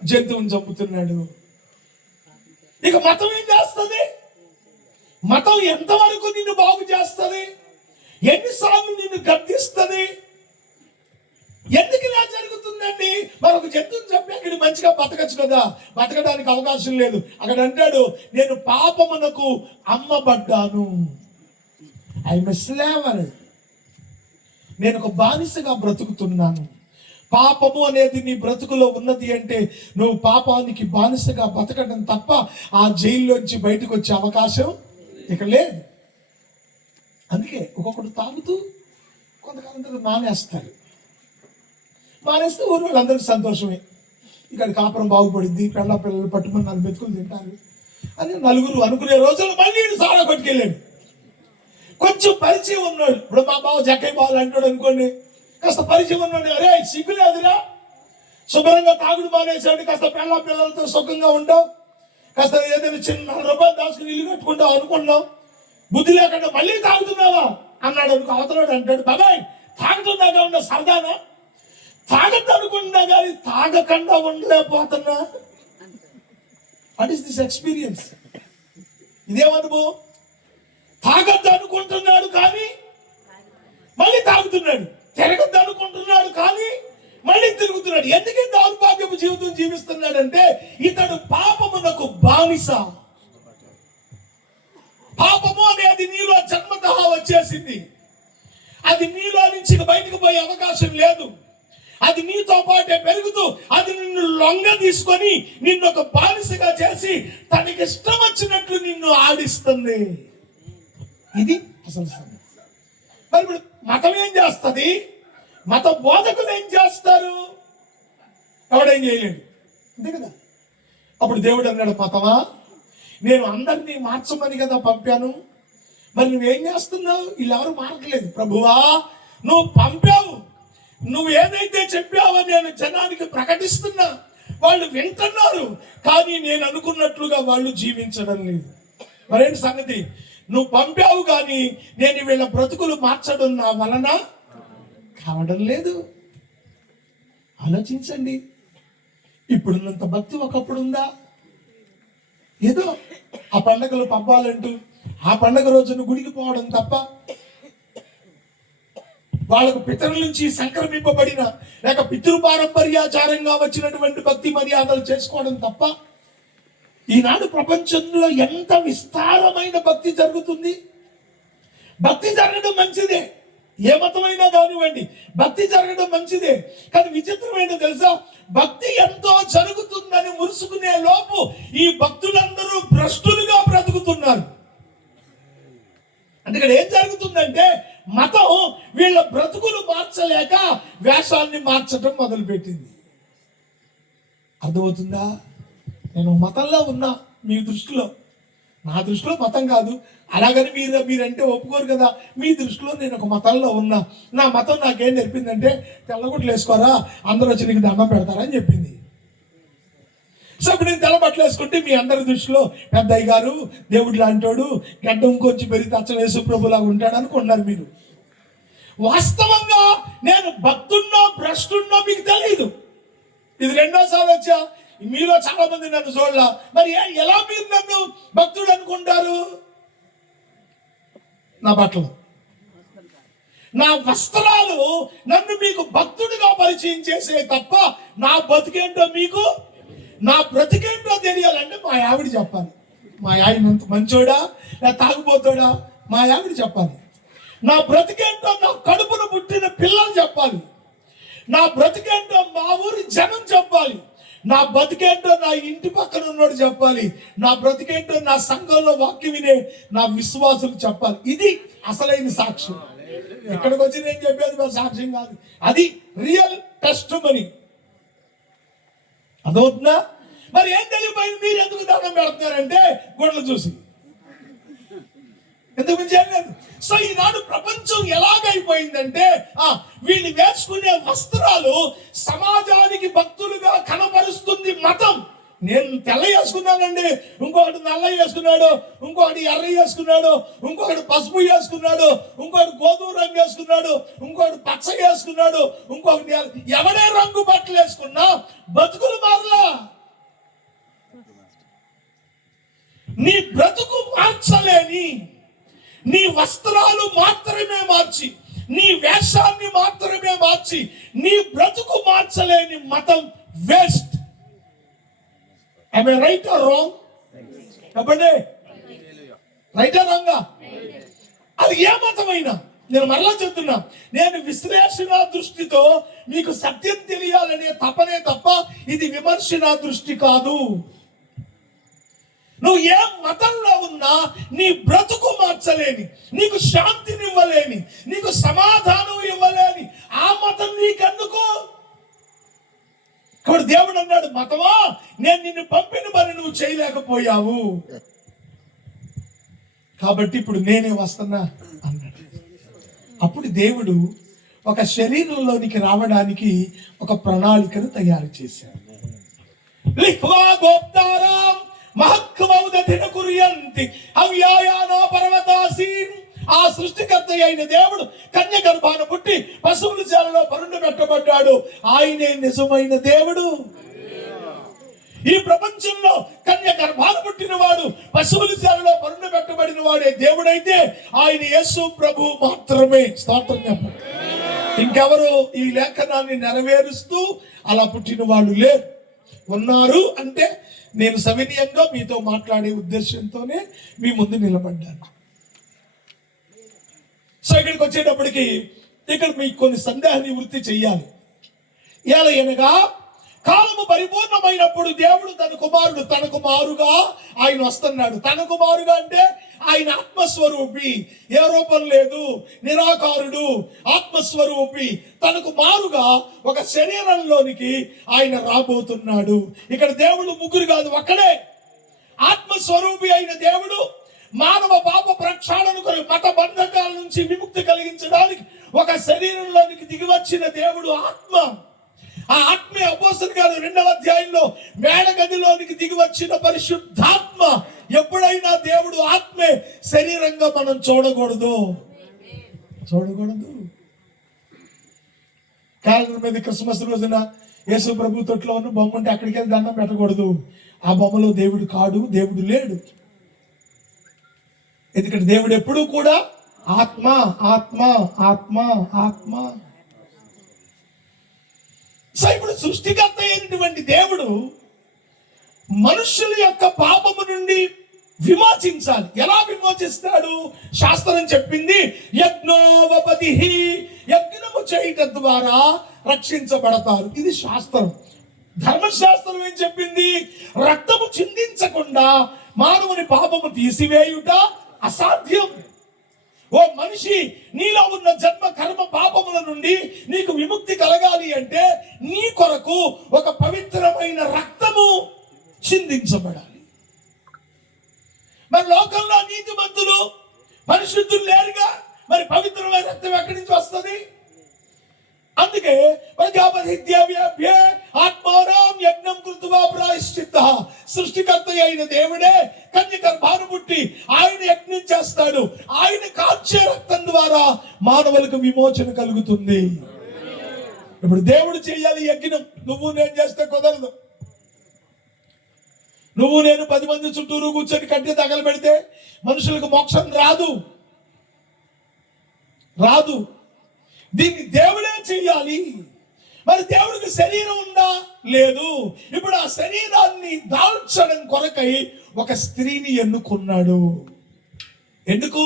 జంతువుని చంపుతున్నాడు. ఇక మతం ఏం చేస్తుంది? మతం ఎంతవరకు నిన్ను బాగు చేస్తుంది? ఎన్నిసార్లు నిన్ను గద్దిస్తుంది? ఎందుకు ఇలా జరుగుతుందండి? మరొక జంతువుని చంపి మంచిగా బతకచ్చు కదా, బతకడానికి అవకాశం లేదు. అక్కడ అంటాడు, నేను పాపమునకు అమ్మబడ్డాను. I'm a స్లేవర్. నేను ఒక బానిసగా బ్రతుకుతున్నాను. పాపము అనేది నీ బ్రతుకులో ఉన్నది అంటే నువ్వు పాపానికి బానిసగా బతకడం తప్ప ఆ జైల్లోంచి బయటకు వచ్చే అవకాశం ఇక లేదు. అందుకే ఒక్కొక్కడు తాగుతూ కొంతకాలం తర్వాత మానేస్తారు. మానేస్తే ఊరు వాళ్ళందరికీ సంతోషమే. ఇక్కడ కాపురం బాగుపడింది, పిల్లలు పట్టుకుని 4 మెతుకులు తింటారు అని నలుగురు అనుకునే రోజులు మళ్ళీ సారా కొట్టుకెళ్ళాడు. కొంచెం పరిచయం ఉన్నాడు. ఇప్పుడు మా బావ జక్కయ్య బావులు అంటాడు అనుకోండి, కాస్త పరిచయం ఉన్నాడు, అరే సిగ్గులేదురా, శుభ్రంగా తాగుడు మానేసాడు, కాస్త పిల్లలతో సుఖంగా ఉంటావు, కాస్త ఏదైనా చిన్న 4 రూపాయలు దాచుకుని ఇల్లు కట్టుకుంటావు అనుకున్నావు, బుద్ధి లేకుండా మళ్ళీ తాగుతున్నావా అన్నాడు అనుకో. అవతలాడు అంటాడు, బాబాయ్ తాగుతున్నాగా ఉన్న సరదానా, తాగద్దు అనుకుంటున్నా కానీ తాగకుండా ఉండలేకపోతున్నా. What is this experience? ఇదేమనుభవం? తాగద్దు అనుకుంటున్నాడు కానీ మళ్ళీ తాగుతున్నాడు, తిరగద్దు అనుకుంటున్నాడు కానీ మళ్ళీ తిరుగుతున్నాడు. ఎందుకే దౌర్భాగ్యపు జీవితం జీవిస్తున్నాడంటే ఇతడు పాపమునకు బానిస. పాపము అనేది నీలో జన్మతః వచ్చేసింది. అది నీలో నుంచి బయటకు పోయే అవకాశం లేదు. అది నీతో పాటే పెరుగుతూ అది నిన్ను లొంగ తీసుకొని నిన్ను ఒక బానిసగా చేసి తనకి ఇష్టం వచ్చినట్లు నిన్ను ఆడిస్తుంది. ఇది అసలు సంగతి. మరి ఇప్పుడు మతం ఏం చేస్తుంది? మత బోధకులు ఏం చేస్తారు? ఎవడేం చేయలేడు, అంతే కదా. అప్పుడు దేవుడు అన్నాడు, మతమా నేను అందరినీ మార్చమని కదా పంపాను, మరి నువ్వేం చేస్తున్నావు? వీళ్ళెవరు మారట్లేదు. ప్రభువా నువ్వు పంపావు, నువ్వు ఏదైతే చెప్పావో నేను జనానికి ప్రకటిస్తున్నా, వాళ్ళు వింటున్నారు, కానీ నేను అనుకున్నట్లుగా వాళ్ళు జీవించడం లేదు. మరేంటి సంగతి? నువ్వు పంపావు కానీ నేను వీళ్ళ బ్రతుకులు మార్చడం నా వలన కావడం లేదు. ఆలోచించండి. ఇప్పుడున్నంత భక్తి ఒకప్పుడు ఉందా? ఏదో ఆ పండగలు పబ్బాలంటూ ఆ పండగ రోజున గుడికి పోవడం తప్ప, వాళ్ళకు పితరుల నుంచి సంక్రమింపబడిన లేక పితృపారంపర్యాచారంగా వచ్చినటువంటి భక్తి మర్యాదలు చేసుకోవడం తప్ప, ఈనాడు ప్రపంచంలో ఎంత విస్తారమైన భక్తి జరుగుతుంది. భక్తి జరగడం మంచిదే, ఏ మతమైనా కానివ్వండి, భక్తి జరగడం మంచిదే. కానీ విచిత్రమైన తెలుసా, భక్తి ఎంతో జరుగుతుందని మురుసుకునే లోపు ఈ భక్తులందరూ భ్రష్టులుగా బ్రతుకుతున్నారు. అంటే ఇక్కడ ఏం జరుగుతుందంటే మతం వీళ్ళ బ్రతుకులు మార్చలేక వేషాన్ని మార్చడం మొదలుపెట్టింది. అర్థమవుతుందా? నేను మతంలో ఉన్నా మీ దృష్టిలో, నా దృష్టిలో మతం కాదు, అలాగని మీరంటే ఒప్పుకోరు కదా. మీ దృష్టిలో నేను ఒక మతంలో ఉన్నా. నా మతం నాకేం నేర్పిందంటే తెల్లగుడ్లు వేసుకోరా, అందరూ వచ్చి నీకు దండం పెడతారని చెప్పింది. సో ఇప్పుడు నేను తెల్ల బట్టలు వేసుకుంటే మీ అందరి దృష్టిలో పెద్దయ్య గారు దేవుడు లాంటోడు, గడ్డం కొంచెం పెరిగి అచ్చం యేసు ప్రభులాగా ఉంటాడు అనుకున్నారు మీరు. వాస్తవంగా నేను భక్తున్నో భ్రష్టున్నో మీకు తెలియదు. ఇది 2వ సారి వచ్చా. మీలో చాలా మంది నన్ను చూడలా. మరి ఎలా మీరు నన్ను భక్తుడు అనుకుంటారు? నా బట్టలు, నా వస్త్రాలు నన్ను మీకు భక్తుడిగా పరిచయం చేసే తప్ప నా బతికేంటో మీకు, నా బ్రతికేంటో తెలియాలంటే మా ఆవిడ చెప్పాలి. మా ఆయన మంచోడా లేదా తాగుపోతాడా మా ఆవిడ చెప్పాలి. నా బ్రతికేంటో నా కడుపును పుట్టిన పిల్లలు చెప్పాలి. నా బ్రతికేంటో మా ఊరి జనం చెప్పాలి. నా బతికేంటో నా ఇంటి పక్కన ఉన్నోడు చెప్పాలి, నా బ్రతికేంటో నా సంఘంలో వాక్యం వినే నా విశ్వాసులు చెప్పాలి. ఇది అసలైన సాక్ష్యం. ఇక్కడికి వచ్చి నేను చెప్పేది మా సాక్ష్యం కాదు, అది రియల్ టెస్ట్ మనీ. అదవుతుందా? మరి ఏం తెలియపోయింది? మీరు ఎందుకు దండం పెడుతున్నారంటే గొడవలు చూసి, ఎందుకు మించలేదు. సో ఈనాడు ప్రపంచం ఎలాగైపోయిందంటే వీళ్ళు వేసుకునే వస్త్రాలు సమాజానికి భక్తులుగా కనపరుస్తుంది మతం. నేను తెల్ల వేసుకున్నానండి, ఇంకొకటి నల్ల వేసుకున్నాడు, ఇంకొకటి ఎర్ర వేసుకున్నాడు, ఇంకొకటి పసుపు వేసుకున్నాడు, ఇంకొకటి గోధుమ రంగు వేసుకున్నాడు, ఇంకొకటి పచ్చ వేసుకున్నాడు, ఇంకొకటి ఎవడే రంగు బట్టలు వేసుకున్నా బతుకులు మారలా. నీ బ్రతుకు మార్చలేని, నీ వస్త్రాలు మాత్రమే మార్చి, నీ వేషాన్ని మాత్రమే మార్చి నీ బ్రతుకు మార్చలేని మతం waste. Am I right or wrong? చెప్పండి, రైట్ ఆ రాంగా? అది ఏ మతమైనా. నేను మరలా చెప్తున్నా, నేను విశ్లేషణ దృష్టితో మీకు సత్యం తెలియాలనే తపనే తప్ప ఇది విమర్శన దృష్టి కాదు. నువ్వు ఏ మతంలో ఉన్నా నీ బ్రతుకు మార్చలేని, నీకు శాంతిని ఇవ్వలేని, నీకు సమాధానం ఇవ్వలేని ఆ మతం నీకెందుకు? కాబట్టి దేవుడు అన్నాడు, మతమా నేను నిన్ను పంపిన పని నువ్వు చేయలేకపోయావు, కాబట్టి ఇప్పుడు నేనే వస్తున్నా అన్నాడు. అప్పుడు దేవుడు ఒక శరీరంలోనికి రావడానికి ఒక ప్రణాళికను తయారు చేశాడు. లిఖ్వా గోప్తారాం మహత్కమౌదతిన కుర్యంతి అవ్యాయానో పర్వతాసీన్. ఆ సృష్టికర్త అయిన దేవుడు కన్య గర్భాన పుట్టి పశువుల శాలలో పరుండ పెట్టబడ్డాడు. ఆయనే నిజమైన దేవుడు. ఈ ప్రపంచంలో కన్య గర్భాన పుట్టిన వాడు, పశువుల శాలలో పరుండ పెట్టబడిన వాడే దేవుడైతే ఆయన యేసు ప్రభు మాత్రమే. స్తోత్రం చెప్పండి. ఇంకెవరు ఈ లేఖనాన్ని నెరవేరుస్తూ అలా పుట్టిన వాళ్ళు లేరు. ఉన్నారు అంటే నేను సవినయంగా మీతో మాట్లాడే ఉద్దేశంతోనే మీ ముందు నిలబడ్డాను. సో ఇక్కడికి వచ్చేటప్పటికి ఇక్కడ మీకు కొన్ని సందేహ నివృత్తి చెయ్యాలి. ఎలా అనగా, కాలము పరిపూర్ణమైనప్పుడు దేవుడు తనకు మారుగా ఆయన వస్తున్నాడు. తనకు మారుగా అంటే ఆయన ఆత్మస్వరూపి, ఏ రూపం లేదు, నిరాకారుడు, ఆత్మస్వరూపి. తనకు మారుగా ఒక శరీరంలోనికి ఆయన రాబోతున్నాడు. ఇక్కడ దేవుడు ముగ్గురు కాదు, ఒక్కడే. ఆత్మస్వరూపి అయిన దేవుడు మానవ పాప ప్రక్షాళన కొరకు, మత బంధకాల నుంచి విముక్తి కలిగించడానికి ఒక శరీరంలోనికి దిగివచ్చిన దేవుడు ఆత్మ. ఆ ఆత్మే అపోస్తలుల కార్యాలు 2వ అధ్యాయంలో మేడగదిలోనికి దిగి వచ్చిన పరిశుద్ధాత్మ. ఎప్పుడైనా దేవుడు ఆత్మే శరీరంగా మనం చూడకూడదు. క్యాలెండర్ మీద క్రిస్మస్ రోజున యేసు ప్రభు తొట్లో ఉన్న బొమ్మ ఉంటే అక్కడికి వెళ్ళి దండం పెట్టకూడదు. ఆ బొమ్మలో దేవుడు కాడు, దేవుడు లేడు. ఎందుకంటే దేవుడు ఎప్పుడూ కూడా ఆత్మ ఆత్మ ఆత్మ ఆత్మ. సో ఇప్పుడు సృష్టికర్త అయినటువంటి దేవుడు మనుషుల యొక్క పాపము నుండి విమోచించాలి. ఎలా విమోచిస్తాడు? శాస్త్రం చెప్పింది, యజ్ఞోపపతి, యజ్ఞము చేయటం ద్వారా రక్షించబడతారు. ఇది శాస్త్రం. ధర్మశాస్త్రం ఏం చెప్పింది? రక్తము చిందించకుండా మానవుని పాపము తీసివేయుట అసాధ్యం. ఓ మనిషి, నీలో ఉన్న జన్మ కర్మ పాపముల నుండి నీకు విముక్తి కలగాలి అంటే నీ కొరకు ఒక పవిత్రమైన రక్తము చిందించబడాలి. మరి లోకంలో నీతిమంతులు, పరిశుద్ధులు లేరుగా, మరి పవిత్రమైన రక్తం ఎక్కడి నుంచి వస్తుంది? అందుకే ఆత్మారాం యజ్ఞం కృత్వా ప్రాయశ్చిత్తః. సృష్టికర్త అయిన దేవుడే కన్య గర్భాన పుట్టి ఆయన యజ్ఞం చేస్తాడు. ఆయన కాల్చే రక్తం ద్వారా మానవులకు విమోచన కలుగుతుంది. ఇప్పుడు దేవుడు చేయాలి యజ్ఞం. నువ్వు నేను చేస్తే కుదరదు. నువ్వు నేను 10 మంది చుట్టూరు కూర్చొని కట్టి తగలబెడితే మనుషులకు మోక్షం రాదు. దీన్ని దేవుడే చెయ్యాలి. మరి దేవుడికి శరీరం ఉందా? లేదు. ఇప్పుడు ఆ శరీరాన్ని దాల్చడం కొరకై ఒక స్త్రీని ఎన్నుకున్నాడు. ఎందుకు?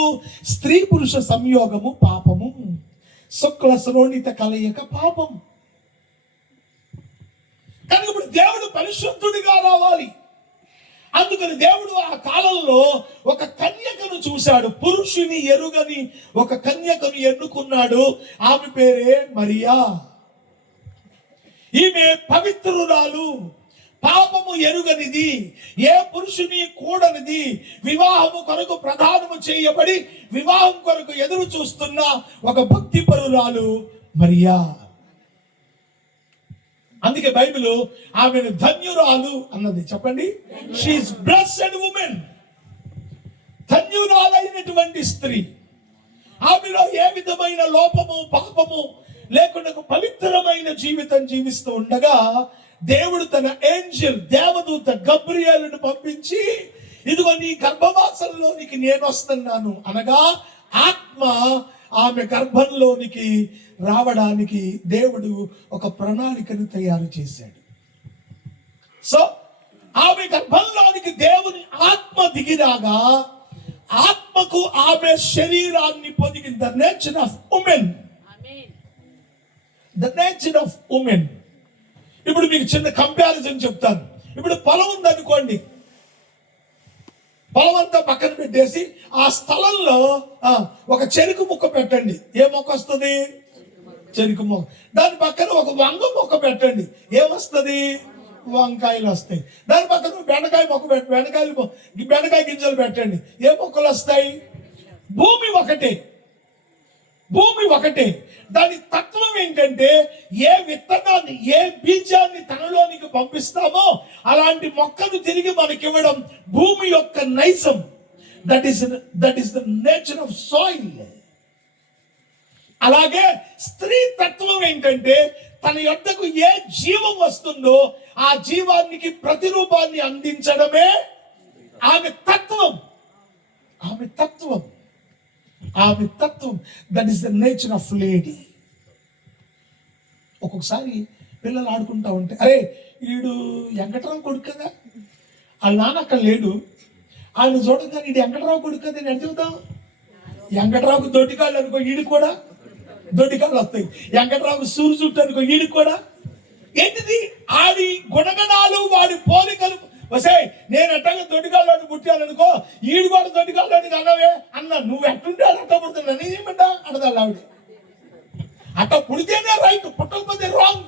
స్త్రీ పురుష సంయోగము పాపము, శుక్ల శ్రోణిత కలయిక పాపం. కనుక ఇప్పుడు దేవుడు పరిశుద్ధుడిగా రావాలి. అందుకని దేవుడు ఆ కాలంలో ఒక కన్యకను చూశాడు. పురుషుని ఎరుగని ఒక కన్యకను ఎన్నుకున్నాడు. ఆమె పేరే మరియా. ఈమె పవిత్రురాలు, పాపము ఎరుగనిది, ఏ పురుషుని కూడనిది, వివాహము కొరకు ప్రదానము చేయబడి వివాహం కొరకు ఎదురు చూస్తున్న ఒక భక్తిపరురాలు మరియా. అందుకే బైబిల్ ఆమెను ధన్యురాలు అన్నది. చెప్పండి, షీఈస్ బ్లెస్డ్ ఉమెన్. ధన్యురాలైనటువంటి స్త్రీ. ఆమెలో ఏ విధమైన లోపము పాపము లేకుండా పవిత్రమైన జీవితం జీవిస్తూ ఉండగా దేవుడు తన ఏంజెల్ దేవదూత గబ్రియేలును పంపించి, ఇదిగో నీ గర్భవాసంలోనికి నేను వస్తున్నాను అనగా ఆత్మ ఆమె గర్భంలోనికి రావడానికి దేవుడు ఒక ప్రణాళికను తయారు చేశాడు. సో ఆమె గర్భంలోనికి దేవుని ఆత్మ దిగిరాగా ఆత్మకు ఆమె శరీరాన్ని పొదిగింది. The nature of women, the nature of women. ఇప్పుడు మీకు చిన్న కంపారిజన్ చెప్తాను. ఇప్పుడు పొలం ఉందనుకోండి, పొలం అంతా పక్కన పెట్టేసి ఆ స్థలంలో ఒక చెరుకు ముక్క పెట్టండి. ఏ మొక్క వస్తుంది? చెరుకు మొక్క. దాని పక్కన ఒక వంగ మొక్క పెట్టండి. ఏమొస్తుంది? వంకాయలు వస్తాయి. దాని పక్కన బెండకాయ మొక్క బెండకాయ గింజలు పెట్టండి. ఏ మొక్కలు వస్తాయి? భూమి ఒకటే, భూమి ఒకటే. దాని తత్వం ఏంటంటే, ఏ విత్తనాన్ని ఏ బీజాన్ని తనలోనికి పంపిస్తామో అలాంటి మొక్కను తిరిగి మనకివ్వడం భూమి యొక్క నైజం. That is the nature of soil. అలాగే స్త్రీ తత్వం ఏంటంటే, తన యొద్దకు ఏ జీవం వస్తుందో ఆ జీవానికి ప్రతిరూపాన్ని అందించడమే ఆమె తత్వం. ఆమె తత్వం, ఆమె తత్వం. That is the nature of lady. ఒక్కొక్కసారి పిల్లలు ఆడుకుంటా ఉంటే, అరే వీడు వెంకటరావు కొడుకు కదా, వాళ్ళ నాన్న అక్కడ లేడు, ఆయన చూడగానే వీడు వెంకటరావు కొడుకు కదా నేను చెబుతాం. వెంకటరావుకు దొడ్డికాళ్ళు అనుకో, వీడికి కూడా దొడ్డికాళ్ళు వస్తాయి. వెంకటరావుకు సూరు చుట్టూ అనుకో, వీడికి కూడా. ఏంటిది? ఆడి గుణగణాలు, వాడి పోలికలు. వసే నేను ఎట్టగా దొడ్డికాళ్ళని పుట్టాలనుకో, ఈడు కూడా దొడ్డికాళ్ళని అన్నవే అన్న, నువ్వు ఎట్టుంటే అట్ట పుడుతున్నా నేనేమంటా అడదాలి ఆవిడ. అట్ట పుడితేనే రైట్, పుట్టకపోతే రాంగ్.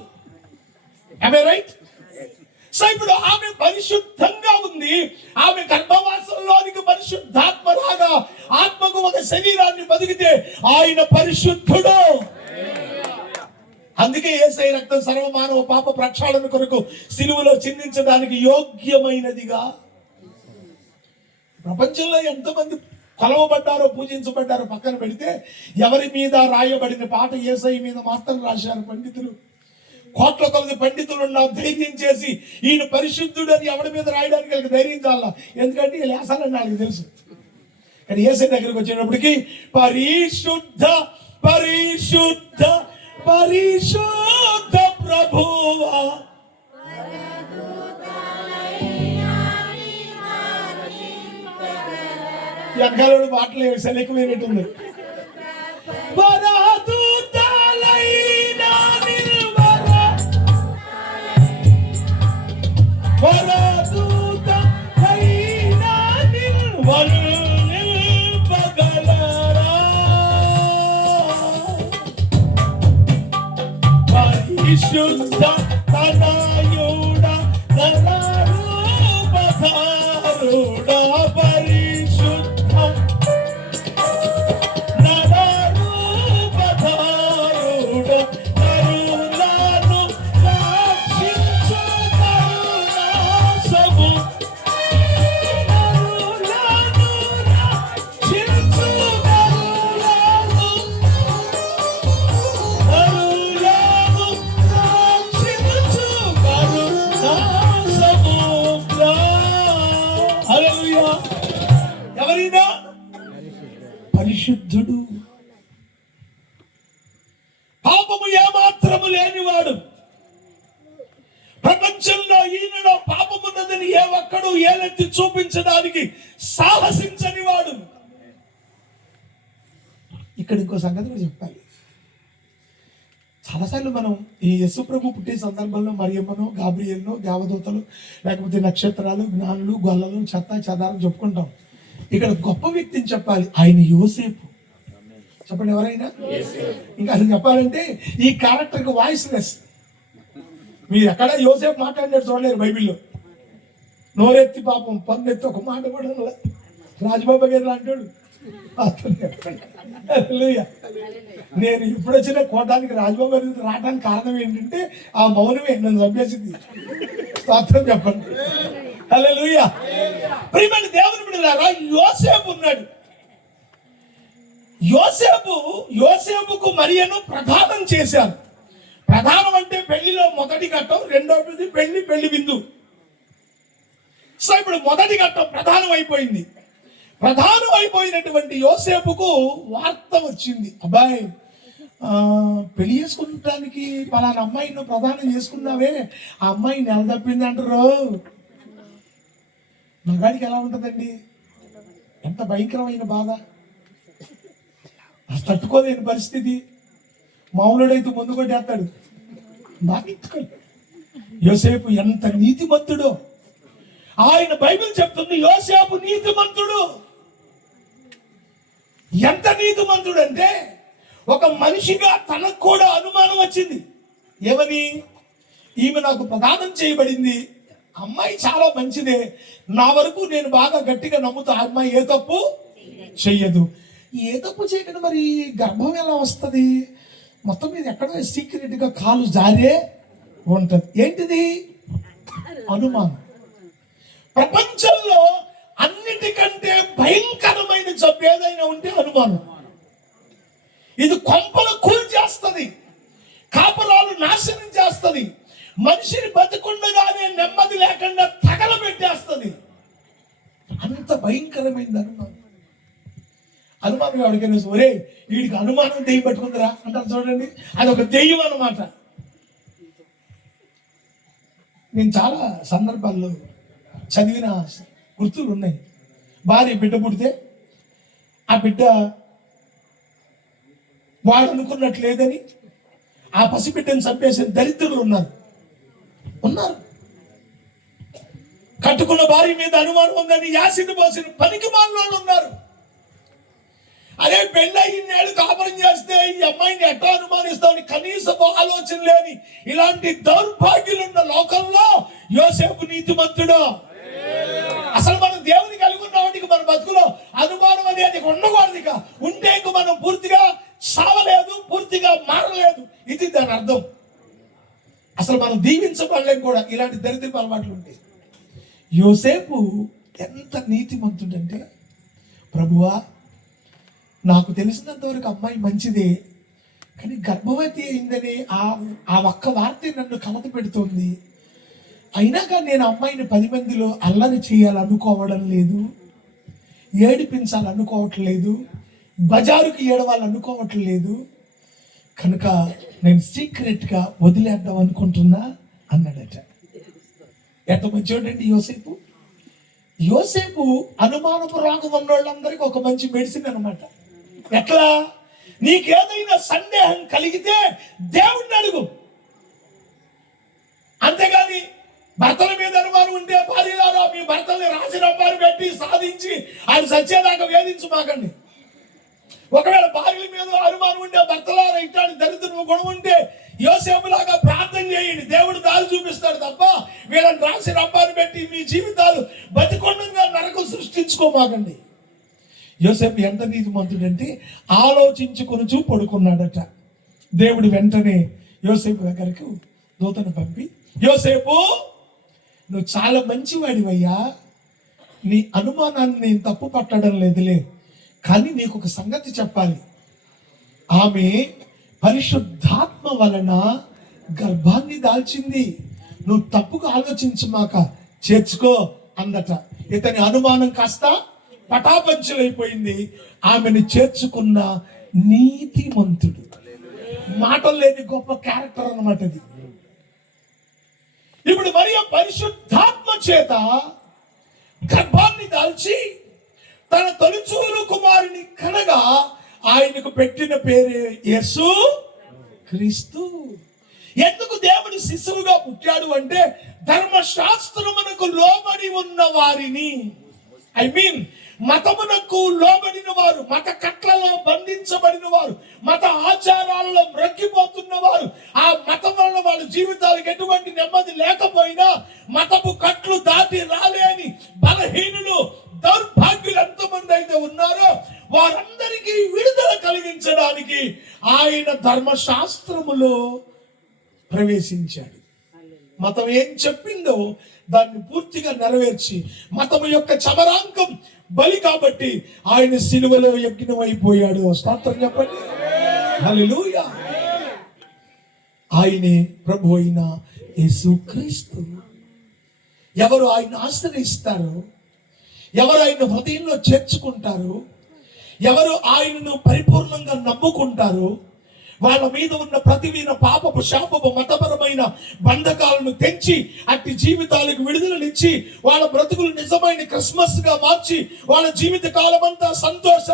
రైట్? సో ఇప్పుడు ఆమె పరిశుద్ధంగా ఉంది. ఆమె గర్భవాసంలోనికి పరిశుద్ధాత్మ రాగా ఆత్మకు ఒక శరీరాన్ని బతికితే ఆయన పరిశుద్ధుడు. అందుకే యేసయ్య రక్తం సర్వమానవ పాప ప్రక్షాళన కొరకు సిలువలో చిందించడానికి యోగ్యమైనదిగా. ప్రపంచంలో ఎంతమంది కొలవబడ్డారో పూజించబడ్డారో పక్కన పెడితే, ఎవరి మీద రాయబడిన పాట యేసయ్య మీద మాత్రం రాశారు పండితులు. కోట్ల కొలది పండితులు ధైర్యం చేసి ఈయన పరిశుద్ధుడు అని ఎవరి మీద రాయడానికి వాళ్ళకి ధైర్యం చాలా. ఎందుకంటే వీళ్ళు వేసాలని వాళ్ళకి తెలుసు. కానీ యేసయ్య దగ్గరికి వచ్చేటప్పటికి పరిశుద్ధ పరిశుద్ధ పరిశుద్ధ ప్రభువా, వెనకాల మాటలు సెలెక్కుపోయినట్టుంది. పరిశుద్ధ తనయుడ నరరూపధారుడ, పరిశుద్ధ నరరూపధారుడ, కరుణను రక్షించు కరుణాసము, కరుణను రక్షించు కరుణను, కరుణను రక్షించు కరుణాసముద్ర. హల్లెలూయా. ఎవరైనా పరిశుద్ధుడు, పాపము ఏమాత్రము లేనివాడు. ప్రపంచంలో ఈయనలో పాపమున్నదని ఏ ఒక్కడు ఏలెత్తి చూపించడానికి సాహసించని వాడు. ఇక్కడ ఇంకో సంగతి కూడా చెప్పాలి. చాలాసార్లు మనం ఈ యేసు ప్రభు పుట్టే సందర్భంలో మరియమ్మను, గాబ్రియేలును, దేవదూతలు, లేకపోతే నక్షత్రాలు, జ్ఞానులు, గొల్లలు, చెత్త చెదారం చెప్పుకుంటాం. ఇక్కడ గొప్ప వ్యక్తిని చెప్పాలి, ఆయన యోసేపు. చెప్పండి ఎవరైనా. ఇంకా అసలు చెప్పాలంటే ఈ క్యారెక్టర్కి వాయిస్లెస్. మీరు ఎక్కడ యోసేపు మాట్లాడినట్టు చూడలేరు బైబిల్లో. నోరెత్తి పాపం పన్నెత్తి ఒక మాట కూడా రాజబాబా గారు అంటాడు. నేను ఇప్పుడు వచ్చిన కోటానికి రాజబాబు గారి రావడానికి కారణం ఏంటంటే ఆ మౌనమే నన్ను చంపేసింది. స్తోత్రం చెప్పండి. హల్లెలూయా. ప్రియమైన దేవుని బిడ్డలారా, యోసేపు ఉన్నాడు. యోసేపుకు మరియను ప్రధానం చేశారు. ప్రధానం అంటే పెళ్లిలో మొదటి ఘట్టం, రెండవది పెళ్లి విందు. సో ఇప్పుడు మొదటి ఘట్టం ప్రధానం అయిపోయింది. ప్రధానం అయిపోయినటువంటి యోసేపుకు వార్త వచ్చింది, అబ్బాయి పెళ్లి చేసుకుంటానికి పలానా అమ్మాయిని ప్రధానం చేసుకున్నావే, ఆ అమ్మాయి నెల తప్పింది అంటారు. మగాడికి ఎలా ఉంటుందండి? ఎంత భయంకరమైన బాధ, అసలు తట్టుకోలేని పరిస్థితి. మామూలుడైతే ముందు కొట్టేస్తాడు. యోసేపు ఎంత నీతిమంతుడో ఆయన బైబిల్ చెప్తుంది. యోసేపు నీతిమంతుడు. ఎంత నీతిమంతుడు అంటే ఒక మనిషిగా తనకు కూడా అనుమానం వచ్చింది. ఏమని? ఈమె నాకు ప్రదానం చేయబడింది, అమ్మాయి చాలా మంచిదే, నా వరకు నేను బాగా గట్టిగా నమ్ముతా, అమ్మాయి ఏ తప్పు చెయ్యదు. ఏ తప్పు చేయకుండా మరి గర్భం ఎలా వస్తుంది? మొత్తం మీద ఎక్కడో సీక్రెట్గా కాలు జారే ఉంటుంది. ఏంటిది? అనుమానం. ప్రపంచంలో అన్నిటికంటే భయంకరమైన జబ్బు ఏదైనా ఉంటే అనుమానం. ఇది కొంపలు కూల్చేస్తుంది, కాపురాలు నాశనం చేస్తుంది, మనిషిని బతికుండగానే నెమ్మది లేకుండా తగలబెట్టేస్తుంది. అంత భయంకరమైనది అనుమానం. అనుమానం ఎవరికైనా ఒరే వీడికి అనుమానం దెయ్యం పట్టుకుందిరా అంటారు చూడండి, అది ఒక దెయ్యం అన్నమాట. నేను చాలా సందర్భాల్లో చదివిన గుర్తులు ఉన్నాయి. భార్య బిడ్డ పుడితే ఆ బిడ్డ వాడు అనుకున్నట్లు లేదని ఆ పసిబిడ్డను చంపేసిన దరిద్రులు ఉన్నారు. కట్టుకున్న భార్య మీద అనుమానం ఉందని యాసిడ్ పోసిన పనికి మాలిన ఉన్నారు. అదే పెళ్ళి ఇన్నేళ్ళు కాపురం చేస్తే ఈ అమ్మాయిని ఎట్లా అనుమానిస్తామని కనీసం ఆలోచన లేని ఇలాంటి దౌర్భాగ్యులున్న లోకంలో యోసేపు నీతిమంతుడు. అసలు మనం దేవుని కలిగి ఉన్నామని మన బతుకులో అనుమానం అనేది ఉండకూడదు. ఇక ఉంటే ఇంక మనం పూర్తిగా సావలేదు, పూర్తిగా మారలేదు. ఇది దాని అర్థం. అసలు మనం దీవించబడలేం కూడా ఇలాంటి దరిద్రపు అలవాట్లు ఉంటాయి. యోసేపు ఎంత నీతిమంతుడంటే, ప్రభువా నాకు తెలిసినంత వరకు అమ్మాయి మంచిదే, కానీ గర్భవతి అయిందని ఆ ఒక్క వార్త నన్ను కలత పెడుతోంది. అయినా కానీ నేను అమ్మాయిని 10 మందిలో అల్లరి చేయాలనుకోవడం లేదు, ఏడిపించాలనుకోవట్లేదు, బజారుకి ఏడవాలనుకోవట్లేదు, కనుక నేను సీక్రెట్గా వదిలేద్దాం అనుకుంటున్నా అన్నాడట. ఎంత మంచోడండి యోసేపు. యోసేపు అనుమానపు రోగం ఉన్న వాళ్ళందరికీ ఒక మంచి మెడిసిన్ అనమాట. ఎట్లా? నీకేదైనా సందేహం కలిగితే దేవుణ్ణి అడుగు, అంతేగాని భర్తల మీద అనుమానం ఉంటే భార్యలారా మీ భర్తల్ని రాసి రంపాలు పెట్టి సాధించి ఆయన సత్యేదాకా వేధించమాకండి. ఒకవేళ భార్యల మీద అనుమానం ఉంటే భర్తలారా ఇట్లాంటి దరిద్రపు గుణం ఉంటే యోసేపులాగా ప్రార్థన చేయండి, దేవుడు దారి చూపిస్తాడు తప్ప వీళ్ళని రాసి రంపాలు పెట్టి మీ జీవితాలు బతికొండంగా నరకం సృష్టించుకోమాకండి. యోసేపు ఎంత నీతిమంతుడంటే ఆలోచించుకొని పడుకున్నాడట. దేవుడు వెంటనే యోసేపు దగ్గరకు దూతను పంపి, యోసేపు నువ్వు చాలా మంచివాడివయ్యా, నీ అనుమానాన్ని నేను తప్పు పట్టడం లేదులే, కానీ నీకు ఒక సంగతి చెప్పాలి. ఆమె పరిశుద్ధాత్మ వలన గర్భాన్ని దాల్చింది, నువ్వు తప్పుగా ఆలోచించమాక చేర్చుకో అందట. ఇతని అనుమానం కాస్త పటాపంచలైపోయింది. ఆమెను చేర్చుకున్న నీతిమంతుడు. మాటలు లేని గొప్ప క్యారెక్టర్ అన్నమాట అది. ఇప్పుడు మరియ పరిశుద్ధాత్మ చేత గర్భాన్ని దాల్చి తన తొలిచూలు కుమారుని కనగా ఆయనకు పెట్టిన పేరే యేసు క్రీస్తు. ఎందుకు దేవుడు శిశువుగా పుట్టాడు అంటే ధర్మశాస్త్రమునకు లోబడి ఉన్న వారిని, మతమునకు లోబడిన వారు, మత కట్లలో బంధించబడిన వారు, మత ఆచారాలలో మ్రొక్కిపోతున్న వారు, ఆ మతం వలన వాళ్ళ జీవితాలకు ఎటువంటి నెమ్మది లేకపోయినా మతపు కట్లు దాటి రాలేని బలహీనులు, దౌర్భాగ్యులు ఎంతమంది అయితే ఉన్నారో వారందరికీ విడుదల కలిగించడానికి ఆయన ధర్మశాస్త్రములో ప్రవేశించాడు. మతం ఏం చెప్పిందో దాన్ని పూర్తిగా నెరవేర్చి, మతము యొక్క చమరాంకం బలి కాబట్టి ఆయన సిలువలో యజ్ఞమైపోయాడు. స్తోత్రం చెప్పండి, హల్లెలూయా. ఆయనే ప్రభు అయిన యేసుక్రీస్తు. ఎవరు ఆయన ఆశ్రయిస్తారో, ఎవరు ఆయన హృదయంలో చేర్చుకుంటారో, ఎవరు ఆయనను పరిపూర్ణంగా నమ్ముకుంటారో వాళ్ళ మీద ఉన్న ప్రతివీన పాపపు శాపపు మతపరమైన బంధకాలను తెంచి అట్టి జీవితాలకు విడుదలనిచ్చి వాళ్ళ బ్రతుకులు నిజమైన క్రిస్మస్ గా మార్చి వాళ్ళ జీవిత కాలమంతా సంతోష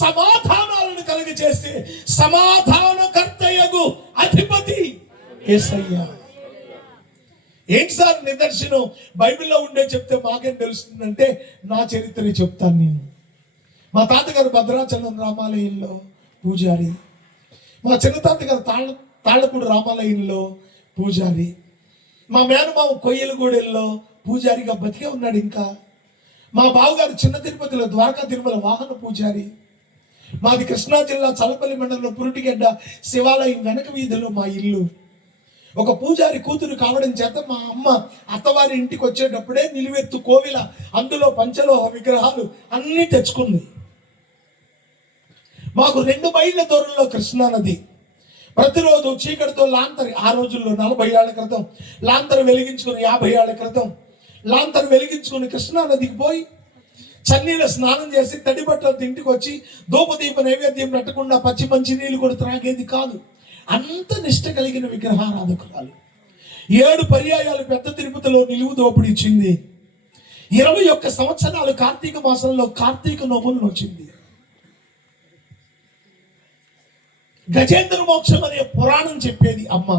సమాధానాలను కలిగజేస్తే సమాధానకర్తయగు అధిపతి యేసయ్య. ఏంటి సార్ నిదర్శనం? బైబిల్లో ఉండే చెప్తే మాకేం తెలుస్తుందంటే నా చరిత్ర చెప్తాను నేను. మా తాతగారు భద్రాచలం రామాలయంలో పూజారి, మా చిన్న తాతగారు తాళ్ళపూడి రామాలయంలో పూజారి, మా మేనమామ కొయ్యలగూడెల్లో పూజారిగా బతికే ఉన్నాడు. ఇంకా మా బావగారు చిన్న తిరుపతిలో ద్వారకా తిరుమల వాహన పూజారి. మాది కృష్ణా జిల్లా చలపల్లి మండలంలో పురుటిగడ్డ శివాలయం వెనక వీధిలో మా ఇల్లు. ఒక పూజారి కూతురు కావడం చేత మా అమ్మ అత్తవారి ఇంటికి వచ్చేటప్పుడే నిలువెత్తు కోవిల, అందులో పంచలోహ విగ్రహాలు అన్నీ తెచ్చుకుంది. మాకు 2 మైళ్ళ దూరంలో కృష్ణా నది. ప్రతిరోజు చీకటితో లాంతరి, ఆ రోజుల్లో 40 ఏళ్ల క్రితం లాంతరు వెలిగించుకుని, 50 ఏళ్ల క్రితం లాంతరు వెలిగించుకుని కృష్ణా నదికి పోయి చన్నీళ్ళ స్నానం చేసి తడి బట్టలతో ఇంటికి వచ్చి ధూపదీప నైవేద్యం పెట్టకుండా పచ్చి మంచి నీళ్ళు కూడా త్రాగేది కాదు. అంత నిష్ట కలిగిన విగ్రహారాధకురాలు. 7 పర్యాయాలు పెద్ద తిరుపతిలో నిలువు దోపిడి ఇచ్చింది. 21 సంవత్సరాలు కార్తీక మాసంలో కార్తీక నోములను వచ్చింది. గజేంద్ర మోక్షం అనే పురాణం చెప్పేది అమ్మ.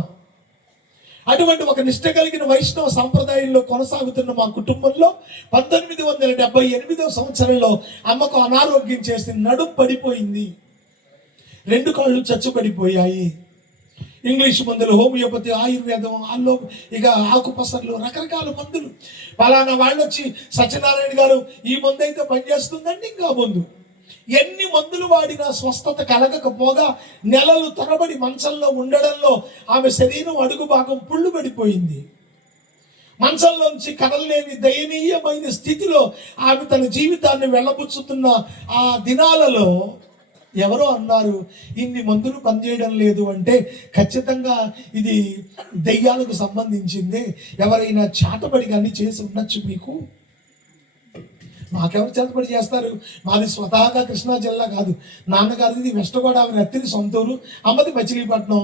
అటువంటి ఒక నిష్ట కలిగిన వైష్ణవ సాంప్రదాయంలో కొనసాగుతున్న మా కుటుంబంలో 1978 సంవత్సరంలో అమ్మకు అనారోగ్యం చేసి నడుం పడిపోయింది, 2 కాళ్ళు చచ్చుపడిపోయాయి. ఇంగ్లీష్ మందులు, హోమియోపతి, ఆయుర్వేదం, అల్లో ఇక ఆకుపసర్లు, రకరకాల మందులు. పలానా వాళ్ళు వచ్చి సత్యనారాయణ గారు ఈ మందు అయితే పనిచేస్తుందండి, ఇంకా ముందు ఎన్ని మందులు వాడినా స్వస్థత కలగకపోగా నెలలు తరబడి మంచంలో ఉండడంలో ఆమె శరీరం అడుగు భాగం పుళ్ళు పడిపోయింది. మంచంలోంచి కదలలేని దయనీయమైన స్థితిలో ఆమె తన జీవితాన్ని వెళ్ళబుచ్చుతున్న ఆ దినాలలో ఎవరో అన్నారు, ఇన్ని మందులు పనిచేయడం లేదు అంటే ఖచ్చితంగా ఇది దెయ్యాలకు సంబంధించిందే, ఎవరైనా చాటబడి కానీ చేసి ఉండొచ్చు మీకు. మాకెవరు చేతపడి చేస్తారు? మాది స్వతహాగా కృష్ణా జిల్లా కాదు, నాన్నగారిది వెస్ట్ గోదావరి అత్తిని సొంతూరు, అమ్మది మచిలీపట్నం.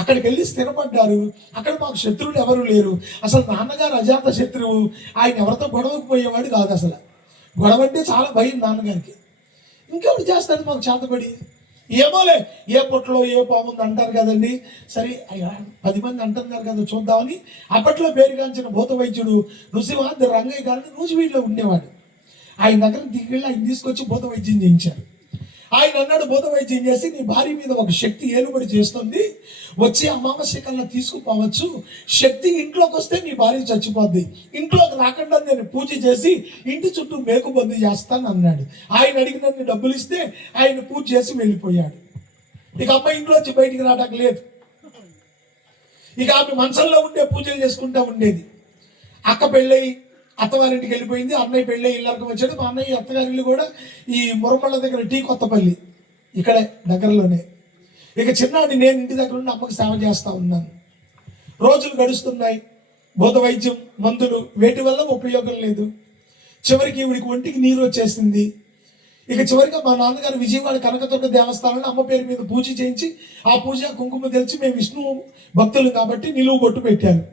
అక్కడికి వెళ్ళి స్థిరపడ్డారు. అక్కడ మాకు శత్రువులు ఎవరు లేరు. అసలు నాన్నగారు అజాత శత్రువు, ఆయన ఎవరితో గొడవకు పోయేవాడు కాదు. అసలు గొడవ అంటే చాలా భయం నాన్నగారికి. ఇంకెవరు చేస్తాడు మాకు చేతపడి? ఏమోలే, ఏ పుట్టలో ఏ పాముంది అంటారు కదండి. సరే 10 మంది అంటున్నారు కదా చూద్దామని అప్పట్లో పేరుగాంచిన భూత వైద్యుడు నృసింహాద్రి రంగయ్య గారిని నూజివీడులో ఉండేవాడు. ఆయన దగ్గర దిగిళ్ళి ఆయన తీసుకొచ్చి భూత వైద్యం చేయించారు. ఆయన అన్నాడు, భూత వైద్యం చేసి నీ భార్య మీద ఒక శక్తి ఏలుబడి చేస్తుంది, వచ్చి అమావాస్య కల్లా తీసుకుపోవచ్చు, శక్తి ఇంట్లోకి వస్తే నీ భార్య చచ్చిపోద్ది, ఇంట్లోకి రాకుండా నేను పూజ చేసి ఇంటి చుట్టూ మేకుబంది చేస్తాను అన్నాడు. ఆయన అడిగినన్ని డబ్బులు ఇస్తే ఆయన పూజ చేసి వెళ్ళిపోయాడు. ఇక అమ్మ ఇంట్లోంచి బయటికి రావడానికి లేదు. ఇక ఆమె మంచంలో ఉండే పూజలు చేసుకుంటూ ఉండేది. అక్క పెళ్ళై అత్తవారింటికి వెళ్ళిపోయింది, అన్నయ్య పెళ్ళి ఇళ్ళకి వచ్చాడు. మా అన్నయ్య అత్తగారి ఇల్లు కూడా ఈ మురమళ్ళ దగ్గర టీ కొత్తపల్లి, ఇక్కడే దగ్గరలోనే. ఇక చిన్నాడు నేను ఇంటి దగ్గర ఉండి అమ్మకి సేవ చేస్తూ ఉన్నాను. రోజులు గడుస్తున్నాయి. భూత వైద్యం, మందులు వేటి వల్ల ఉపయోగం లేదు. చివరికి ఈవిడికి ఒంటికి నీరు వచ్చేసింది. ఇక చివరిగా మా నాన్నగారు విజయవాడ కనకదుర్గ దేవస్థానంలో అమ్మ పేరు మీద పూజ చేయించి ఆ పూజ కుంకుమ తెలిసి మేము విష్ణు భక్తులు కాబట్టి నిలువు బొట్టు పెట్టారు.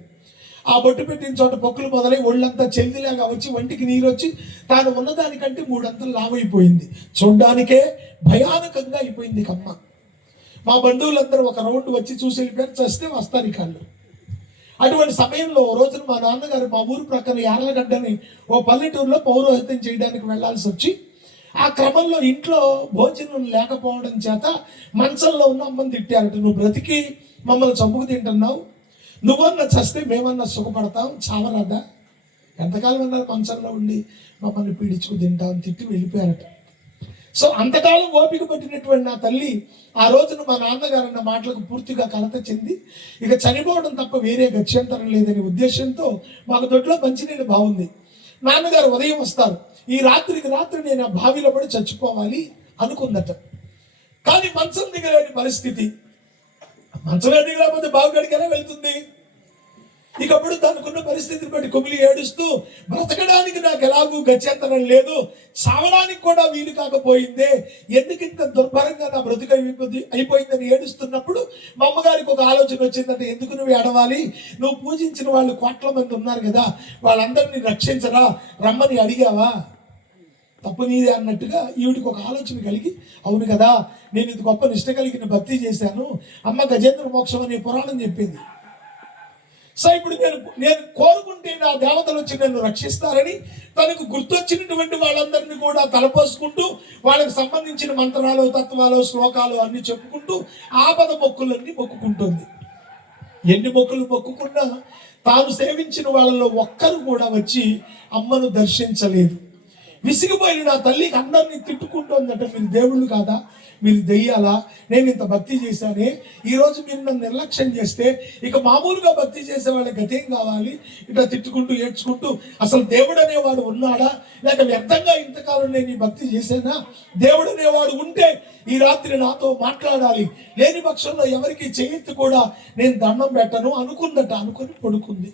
ఆ బొట్టు పెట్టిన చోట పొక్కులు మొదలై ఒళ్ళంతా చెల్లిలాగా వచ్చి ఒంటికి నీరు వచ్చి తాను ఉన్నదానికంటే 3 అంతలు లావైపోయింది. చూడ్డానికే భయానకంగా అయిపోయింది కమ్మ. మా బంధువులందరూ ఒక రౌండ్ వచ్చి చూసి వెళ్ళిపోయారు, చస్తే వస్తారు ఈ కాళ్ళు. అటువంటి సమయంలో ఓ రోజున మా నాన్నగారు మా ఊరు ప్రక్కన యార్లగడ్డని ఓ పల్లెటూరులో పౌరోహిత్యం చేయడానికి వెళ్లాల్సి వచ్చి, ఆ క్రమంలో ఇంట్లో భోజనం లేకపోవడం చేత మంచంలో ఉన్న అమ్మని తిట్టారట. నువ్వు బ్రతికి మమ్మల్ని చంపుకు తింటున్నావు, నువ్వన్నా చస్తే మేమన్నా సుఖపడతాం, చావరాదా, ఎంతకాలం అన్నారు మంచంలో ఉండి మమ్మల్ని పీడించుకు తింటామని తిట్టి వెళ్ళిపోయారట. సో అంతకాలం ఓపిక పట్టినటువంటి నా తల్లి ఆ రోజున మా నాన్నగారు అన్న మాటలకు పూర్తిగా కలత చెంది, ఇక చనిపోవడం తప్ప వేరే గత్యంతరం లేదనే ఉద్దేశంతో మాకు దొడ్లో మంచినీళ్ళు బాగుంది. నాన్నగారు ఉదయం వస్తారు, ఈ రాత్రికి రాత్రి నేను ఆ బావిలో పడి చచ్చిపోవాలి అనుకుందట. కానీ మంచం దిగలేని పరిస్థితి. మంచమే దిగలేకపోతే బావి గడికి ఎలా వెళ్తుంది? ఇకప్పుడు తనకున్న పరిస్థితిని బట్టి కుమిలి ఏడుస్తూ, బ్రతకడానికి నాకు ఎలాగూ గత్యంతరం లేదు, చావడానికి కూడా వీలు కాకపోయిందే, ఎందుకు ఇంత దుర్భరంగా నా బ్రతుకు అయిపోయిందని ఏడుస్తున్నప్పుడు మా అమ్మగారికి ఒక ఆలోచన వచ్చిందంటే, ఎందుకు నువ్వు ఏడవాలి, నువ్వు పూజించిన వాళ్ళు కోట్ల మంది ఉన్నారు కదా, వాళ్ళందరినీ రక్షించరా, రమ్మని అడిగావా, తప్పు నీదే అన్నట్టుగా ఈవిడికి ఒక ఆలోచన కలిగి, అవును కదా నేను ఇది గొప్ప నిష్ట కలిగిన భక్తి చేశాను, అమ్మ గజేంద్ర మోక్షం అనే పురాణం చెప్పింది. సో ఇప్పుడు నేను కోరుకుంటే నా దేవతలు వచ్చి నన్ను రక్షిస్తారని తనకు గుర్తొచ్చినటువంటి వాళ్ళందరినీ కూడా తలపోసుకుంటూ వాళ్ళకి సంబంధించిన మంత్రాలు, తత్వాలు, శ్లోకాలు అన్ని చెప్పుకుంటూ ఆపద మొక్కులన్నీ మొక్కుకుంటుంది. ఎన్ని మొక్కులు మొక్కుకున్నా తాను సేవించిన వాళ్ళలో ఒక్కరు కూడా వచ్చి అమ్మను దర్శించలేదు. విసిగిపోయిన నా తల్లికి అందరినీ తిట్టుకుంటోందట, మీరు దేవుళ్ళు కాదా, మీరు దెయ్యాలా, నేను ఇంత భక్తి చేశానే, ఈరోజు మీరు నన్ను నిర్లక్ష్యం చేస్తే ఇక మామూలుగా భక్తి చేసే వాళ్ళకి గతేం కావాలి, ఇట్లా తిట్టుకుంటూ ఏడ్చుకుంటూ, అసలు దేవుడు అనేవాడు ఉన్నాడా, లేక వ్యర్థంగా ఇంతకాలం నేను ఈ భక్తి చేశానా, దేవుడు అనేవాడు ఉంటే ఈ రాత్రి నాతో మాట్లాడాలి, లేని పక్షంలో ఎవరికి చేయెత్తి కూడా నేను దండం పెట్టను అనుకుందట. అనుకుని పడుకుంది.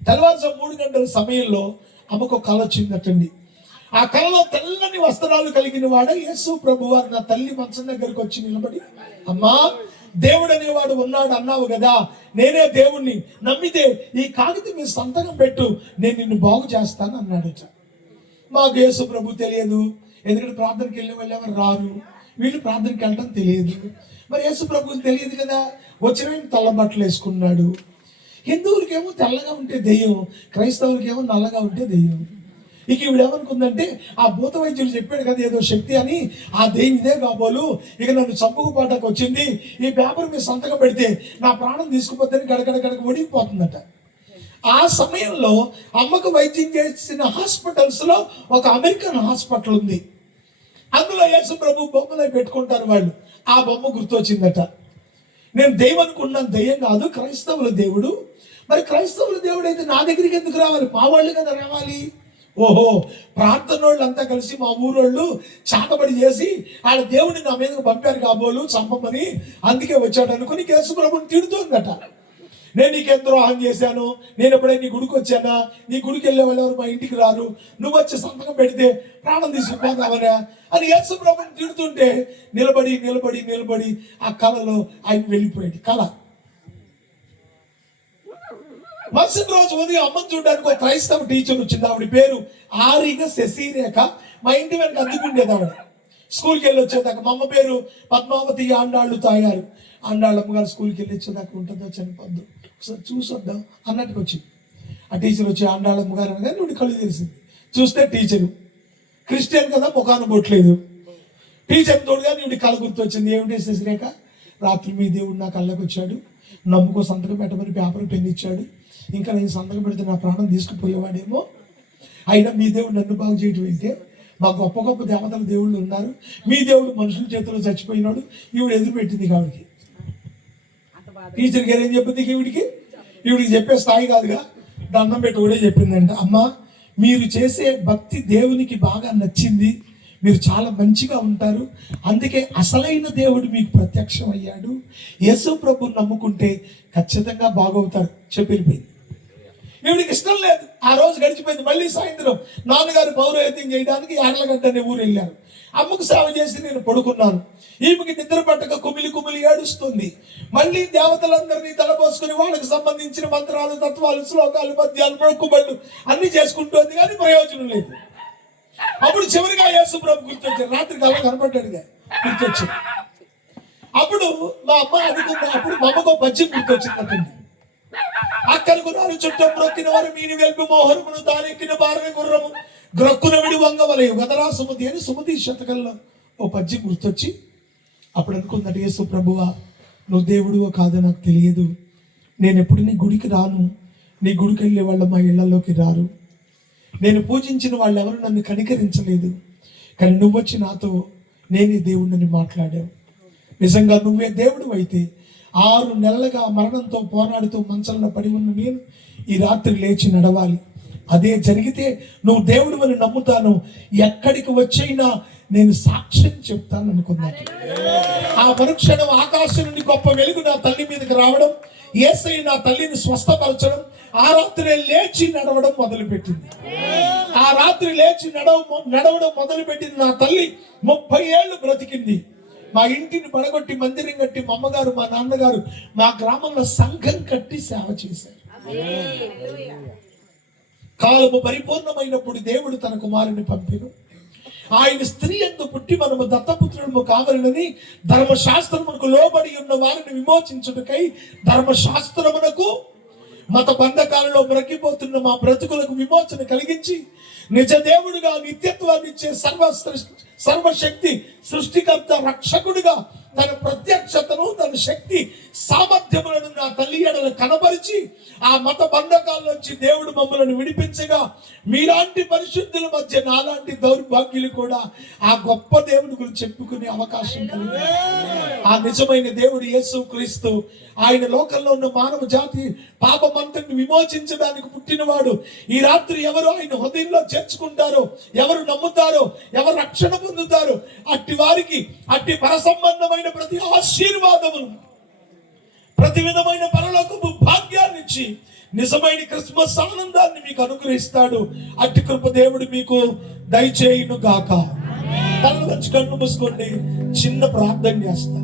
తెల్లవారుజాము 3 గంటల సమయంలో అమ్మకు కళ వచ్చిందటండి. ఆ కళలో తెల్లని వస్త్రాలు కలిగిన వాడు యేసు ప్రభు వారు నా తల్లి మంచం దగ్గరికి వచ్చి నిలబడి, అమ్మా దేవుడు అనేవాడు ఉన్నాడు అన్నావు కదా, నేనే దేవుణ్ణి, నమ్మితే ఈ కాగితం మీ సంతకం పెట్టు, నేను నిన్ను బాగు చేస్తాను అన్నాడట. మాకు యేసు ప్రభు తెలియదు, ఎందుకంటే ప్రార్థనకి వెళ్ళే వాళ్ళు ఎవరు రారు, వీళ్ళు ప్రార్థనకి వెళ్ళడం తెలియదు. మరి యేసు ప్రభుకి తెలియదు కదా, వచ్చిన తెల్ల బట్టలు వేసుకున్నాడు. హిందువులకేమో తెల్లగా ఉంటే దెయ్యం, క్రైస్తవులకేమో నల్లగా ఉంటే దెయ్యం. ఇక ఈవిడ ఏమనుకుందంటే, ఆ భూత వైద్యులు చెప్పాడు కదా ఏదో శక్తి అని, ఆ దెయ్యం ఇదే కాబోలు, ఇక నన్ను చంపుకుపోవటానికి వచ్చింది, ఈ పేపర్ మీద సంతకం పెడితే నా ప్రాణం తీసుకుపోతే గడగడ ఒడిగిపోతుందట. ఆ సమయంలో అమ్మకు వైద్యం చేసిన హాస్పిటల్స్ లో ఒక అమెరికన్ హాస్పిటల్ ఉంది, అందులో యేసు ప్రభు బొమ్మలు పెట్టుకుంటారు వాళ్ళు. ఆ బొమ్మ గుర్తొచ్చిందట. నేను దెయ్యం అనుకున్నాను, దెయ్యం కాదు, క్రైస్తవుల దేవుడు. మరి క్రైస్తవుల దేవుడు అయితే నా దగ్గరికి ఎందుకు రావాలి, మా వాళ్ళు కదా రావాలి. ఓహో, ప్రార్థన వాళ్ళు అంతా కలిసి మా ఊరోళ్ళు చాతబడి చేసి వాళ్ళ దేవుడిని నా మీదకి పంపారు కాబోలు చంపమని, అందుకే వచ్చాడు అనుకుని యేసు ప్రభుని తిడుతోందట. నేను నీకేం ద్రోహం చేశాను, నేను ఎప్పుడైనా నీ గుడికి వచ్చానా, నీ గుడికి వెళ్ళే వాళ్ళు ఎవరు మా ఇంటికి రారు, నువ్వు వచ్చి సంతకం పెడితే ప్రాణం తీసుకుపోతావనా అని యేసు ప్రభుని తిడుతుంటే నిలబడి నిలబడి నిలబడి ఆ కళలో ఆయన వెళ్ళిపోయాడు. కళ మరుసటి రోజు ఉదయం అమ్మని చూడడానికి ఒక క్రైస్తవ టీచర్ వచ్చింది. ఆవిడ పేరు ఆరిగ శశిరేఖ. మా ఇంటి వెనక అందుకుండేది ఆవిడ. స్కూల్కి వెళ్ళి వచ్చేదాకా. మా అమ్మ పేరు పద్మావతి ఆండాళ్ళు తాయారు. ఆండాళ్ళమ్మ గారు స్కూల్కి వెళ్ళి వచ్చేదాకా ఉంటుందో చనిపోద్దు, ఒకసారి చూసొద్దాం అన్నట్టుకు వచ్చింది. ఆ టీచర్ వచ్చి ఆండాళ్ళమ్మ గారు అనగానే నువ్వు కళ్ళు తెలిసింది. చూస్తే టీచరు క్రిస్టియన్ కదా, ముఖాన్ని బొట్లేదు. టీచర్ తోడుగా నువ్వు కళ గుర్తొచ్చింది. ఏమిటి శశిరేఖ, రాత్రి మీ దేవుడు నా కళ్ళకు వచ్చాడు, నమ్ముకో సంతకం పెట్టమని పేపర్ పెన్ ఇచ్చాడు, ఇంకా నేను సంతకం పెడితే నా ప్రాణం తీసుకుపోయేవాడేమో, అయినా మీ దేవుడు నన్ను బాగు చేయటం అయితే, మా గొప్ప గొప్ప దేవతల దేవుళ్ళు ఉన్నారు, మీ దేవుడు మనుషుల చేతిలో చచ్చిపోయినాడు, ఈవిడ ఎదురు పెట్టింది కాబట్టి. టీచర్ గారు ఏం చెప్పింది ఈవిడికి చెప్పే స్థాయి కాదుగా, దండం పెట్టి కూడా చెప్పిందంట, అమ్మ మీరు చేసే భక్తి దేవునికి బాగా నచ్చింది, మీరు చాలా మంచిగా ఉంటారు, అందుకే అసలైన దేవుడు మీకు ప్రత్యక్షం అయ్యాడు, యేసు ప్రభుని నమ్ముకుంటే ఖచ్చితంగా బాగవుతారు చెప్పిపోయింది. ఈవిడికి ఇష్టం లేదు. ఆ రోజు గడిచిపోయింది. మళ్ళీ సాయంత్రం నాన్నగారు పౌరోహిత్యం చేయడానికి యార్లగడ్డ అనే ఊరు వెళ్ళారు. అమ్మకు సేవ చేసి నేను పడుకున్నాను. ఈమెకి నిద్ర పట్టక కుమిలి కుమిలి ఏడుస్తుంది. మళ్ళీ దేవతలందరినీ తలపోసుకుని వాళ్ళకి సంబంధించిన మంత్రాలు, తత్వాలు, శ్లోకాలు, పద్యాలు, మొక్కుబళ్ళు అన్ని చేసుకుంటోంది, కానీ ప్రయోజనం లేదు. అప్పుడు చివరిగా యేసు ప్రభు గుర్తొచ్చారు. రాత్రి కళ్ళ కనపడ్డాడుగా గుర్తొచ్చాడు. అప్పుడు మా అమ్మ అనుకున్న, అప్పుడు మా అమ్మకు బజ్జి గుర్తొచ్చిందండి. అక్కడికి రారు చుట్టం రొక్కిన వారు మీని వెల్పి మోహరమును తానెక్కిన బారని గుర్రము గ్రక్కున విడి వంగవలయు గదరా సుమతి అని సుమతి శతకంలో ఓ పద్యం గుర్తొచ్చి అప్పుడు అనుకున్నట్టు, యేసు ప్రభువా, నువ్వు దేవుడివో కాదో నాకు తెలియదు, నేను ఎప్పుడు నీ గుడికి రాను, నీ గుడికి వెళ్ళే వాళ్ళు మా ఇళ్లలోకి రారు, నేను పూజించిన వాళ్ళు ఎవరు నన్ను కనికరించలేదు, కానీ నువ్వు వచ్చి నాతో నేనే దేవుడిని మాట్లాడావు. నిజంగా నువ్వే దేవుడు అయితే 6 నెలలుగా మరణంతో పోరాడుతూ మంచంలో పడి ఉన్న నేను ఈ రాత్రి లేచి నడవాలి. అదే జరిగితే నువ్వు దేవుడు అని నమ్ముతాను, ఎక్కడికి వచ్చైనా నేను సాక్ష్యం చెప్తాను అనుకున్నాను. ఆ మరుక్షణం ఆకాశం నుండి గొప్ప వెలుగు నా తల్లి మీదకి రావడం, యేసయ్య నా తల్లిని స్వస్థపరచడం, ఆ రాత్రి లేచి నడవడం మొదలుపెట్టింది. ఆ రాత్రి లేచి నడవడం మొదలుపెట్టింది నా తల్లి. 30 ఏళ్ళు బ్రతికింది. మా ఇంటిని పడగొట్టి మందిరం కట్టి మా అమ్మగారు మా నాన్నగారు మా గ్రామంలో సంఘం కట్టి సేవ చేశారు. కాలము పరిపూర్ణమైనప్పుడు దేవుడు తన కుమారుని పంపెను. ఆయన స్త్రీ యందు పుట్టి మనము దత్తపుత్రులము కావాలని ధర్మశాస్త్రమునకు లోబడి ఉన్న వారిని విమోచించుటకై ధర్మశాస్త్రమునకు మత బంధకాలలో బ్రతికిపోతున్న మా బ్రతుకులకు విమోచన కలిగించి నిజ దేవుడుగా నిత్యత్వాన్ని ఇచ్చే సర్వశక్తి సృష్టికర్త రక్షకుడిగా తన ప్రత్యక్షతను తన శక్తి సామర్థ్యములను నా తల్లి ఎడల కనపరిచి ఆ మత బంధకాల నుంచి దేవుడు మమ్మల్ని విడిపించగా మీలాంటి పరిశుద్ధుల మధ్య నాలాంటి దౌర్భాగ్యులు కూడా ఆ గొప్ప దేవుడి గురించి చెప్పుకునే అవకాశం కలిగింది. ఆ నిజమైన దేవుడు యేసు క్రీస్తు ఆయన లోకంలో ఉన్న మానవ జాతి పాపమంతటిని విమోచించడానికి పుట్టినవాడు. ఈ రాత్రి ఎవరు ఆయన హృదయంలో చేర్చుకుంటారో, ఎవరు నమ్ముతారో, ఎవరు రక్షణ పొందుతారో అట్టి వారికి అట్టి పరసంబంధమైన ప్రతి ఆశీర్వాదమును, ప్రతి విధమైన పరలోకపు భాగ్యాన్ని ఇచ్చి నిజమైన క్రిస్మస్ ఆనందాన్ని మీకు అనుగ్రహిస్తాడు. అట్టి కృప దేవుడు మీకు దయచేయును గాక. తల వంచి కన్ను మూసుకోండి, చిన్న ప్రార్థన చేస్తా.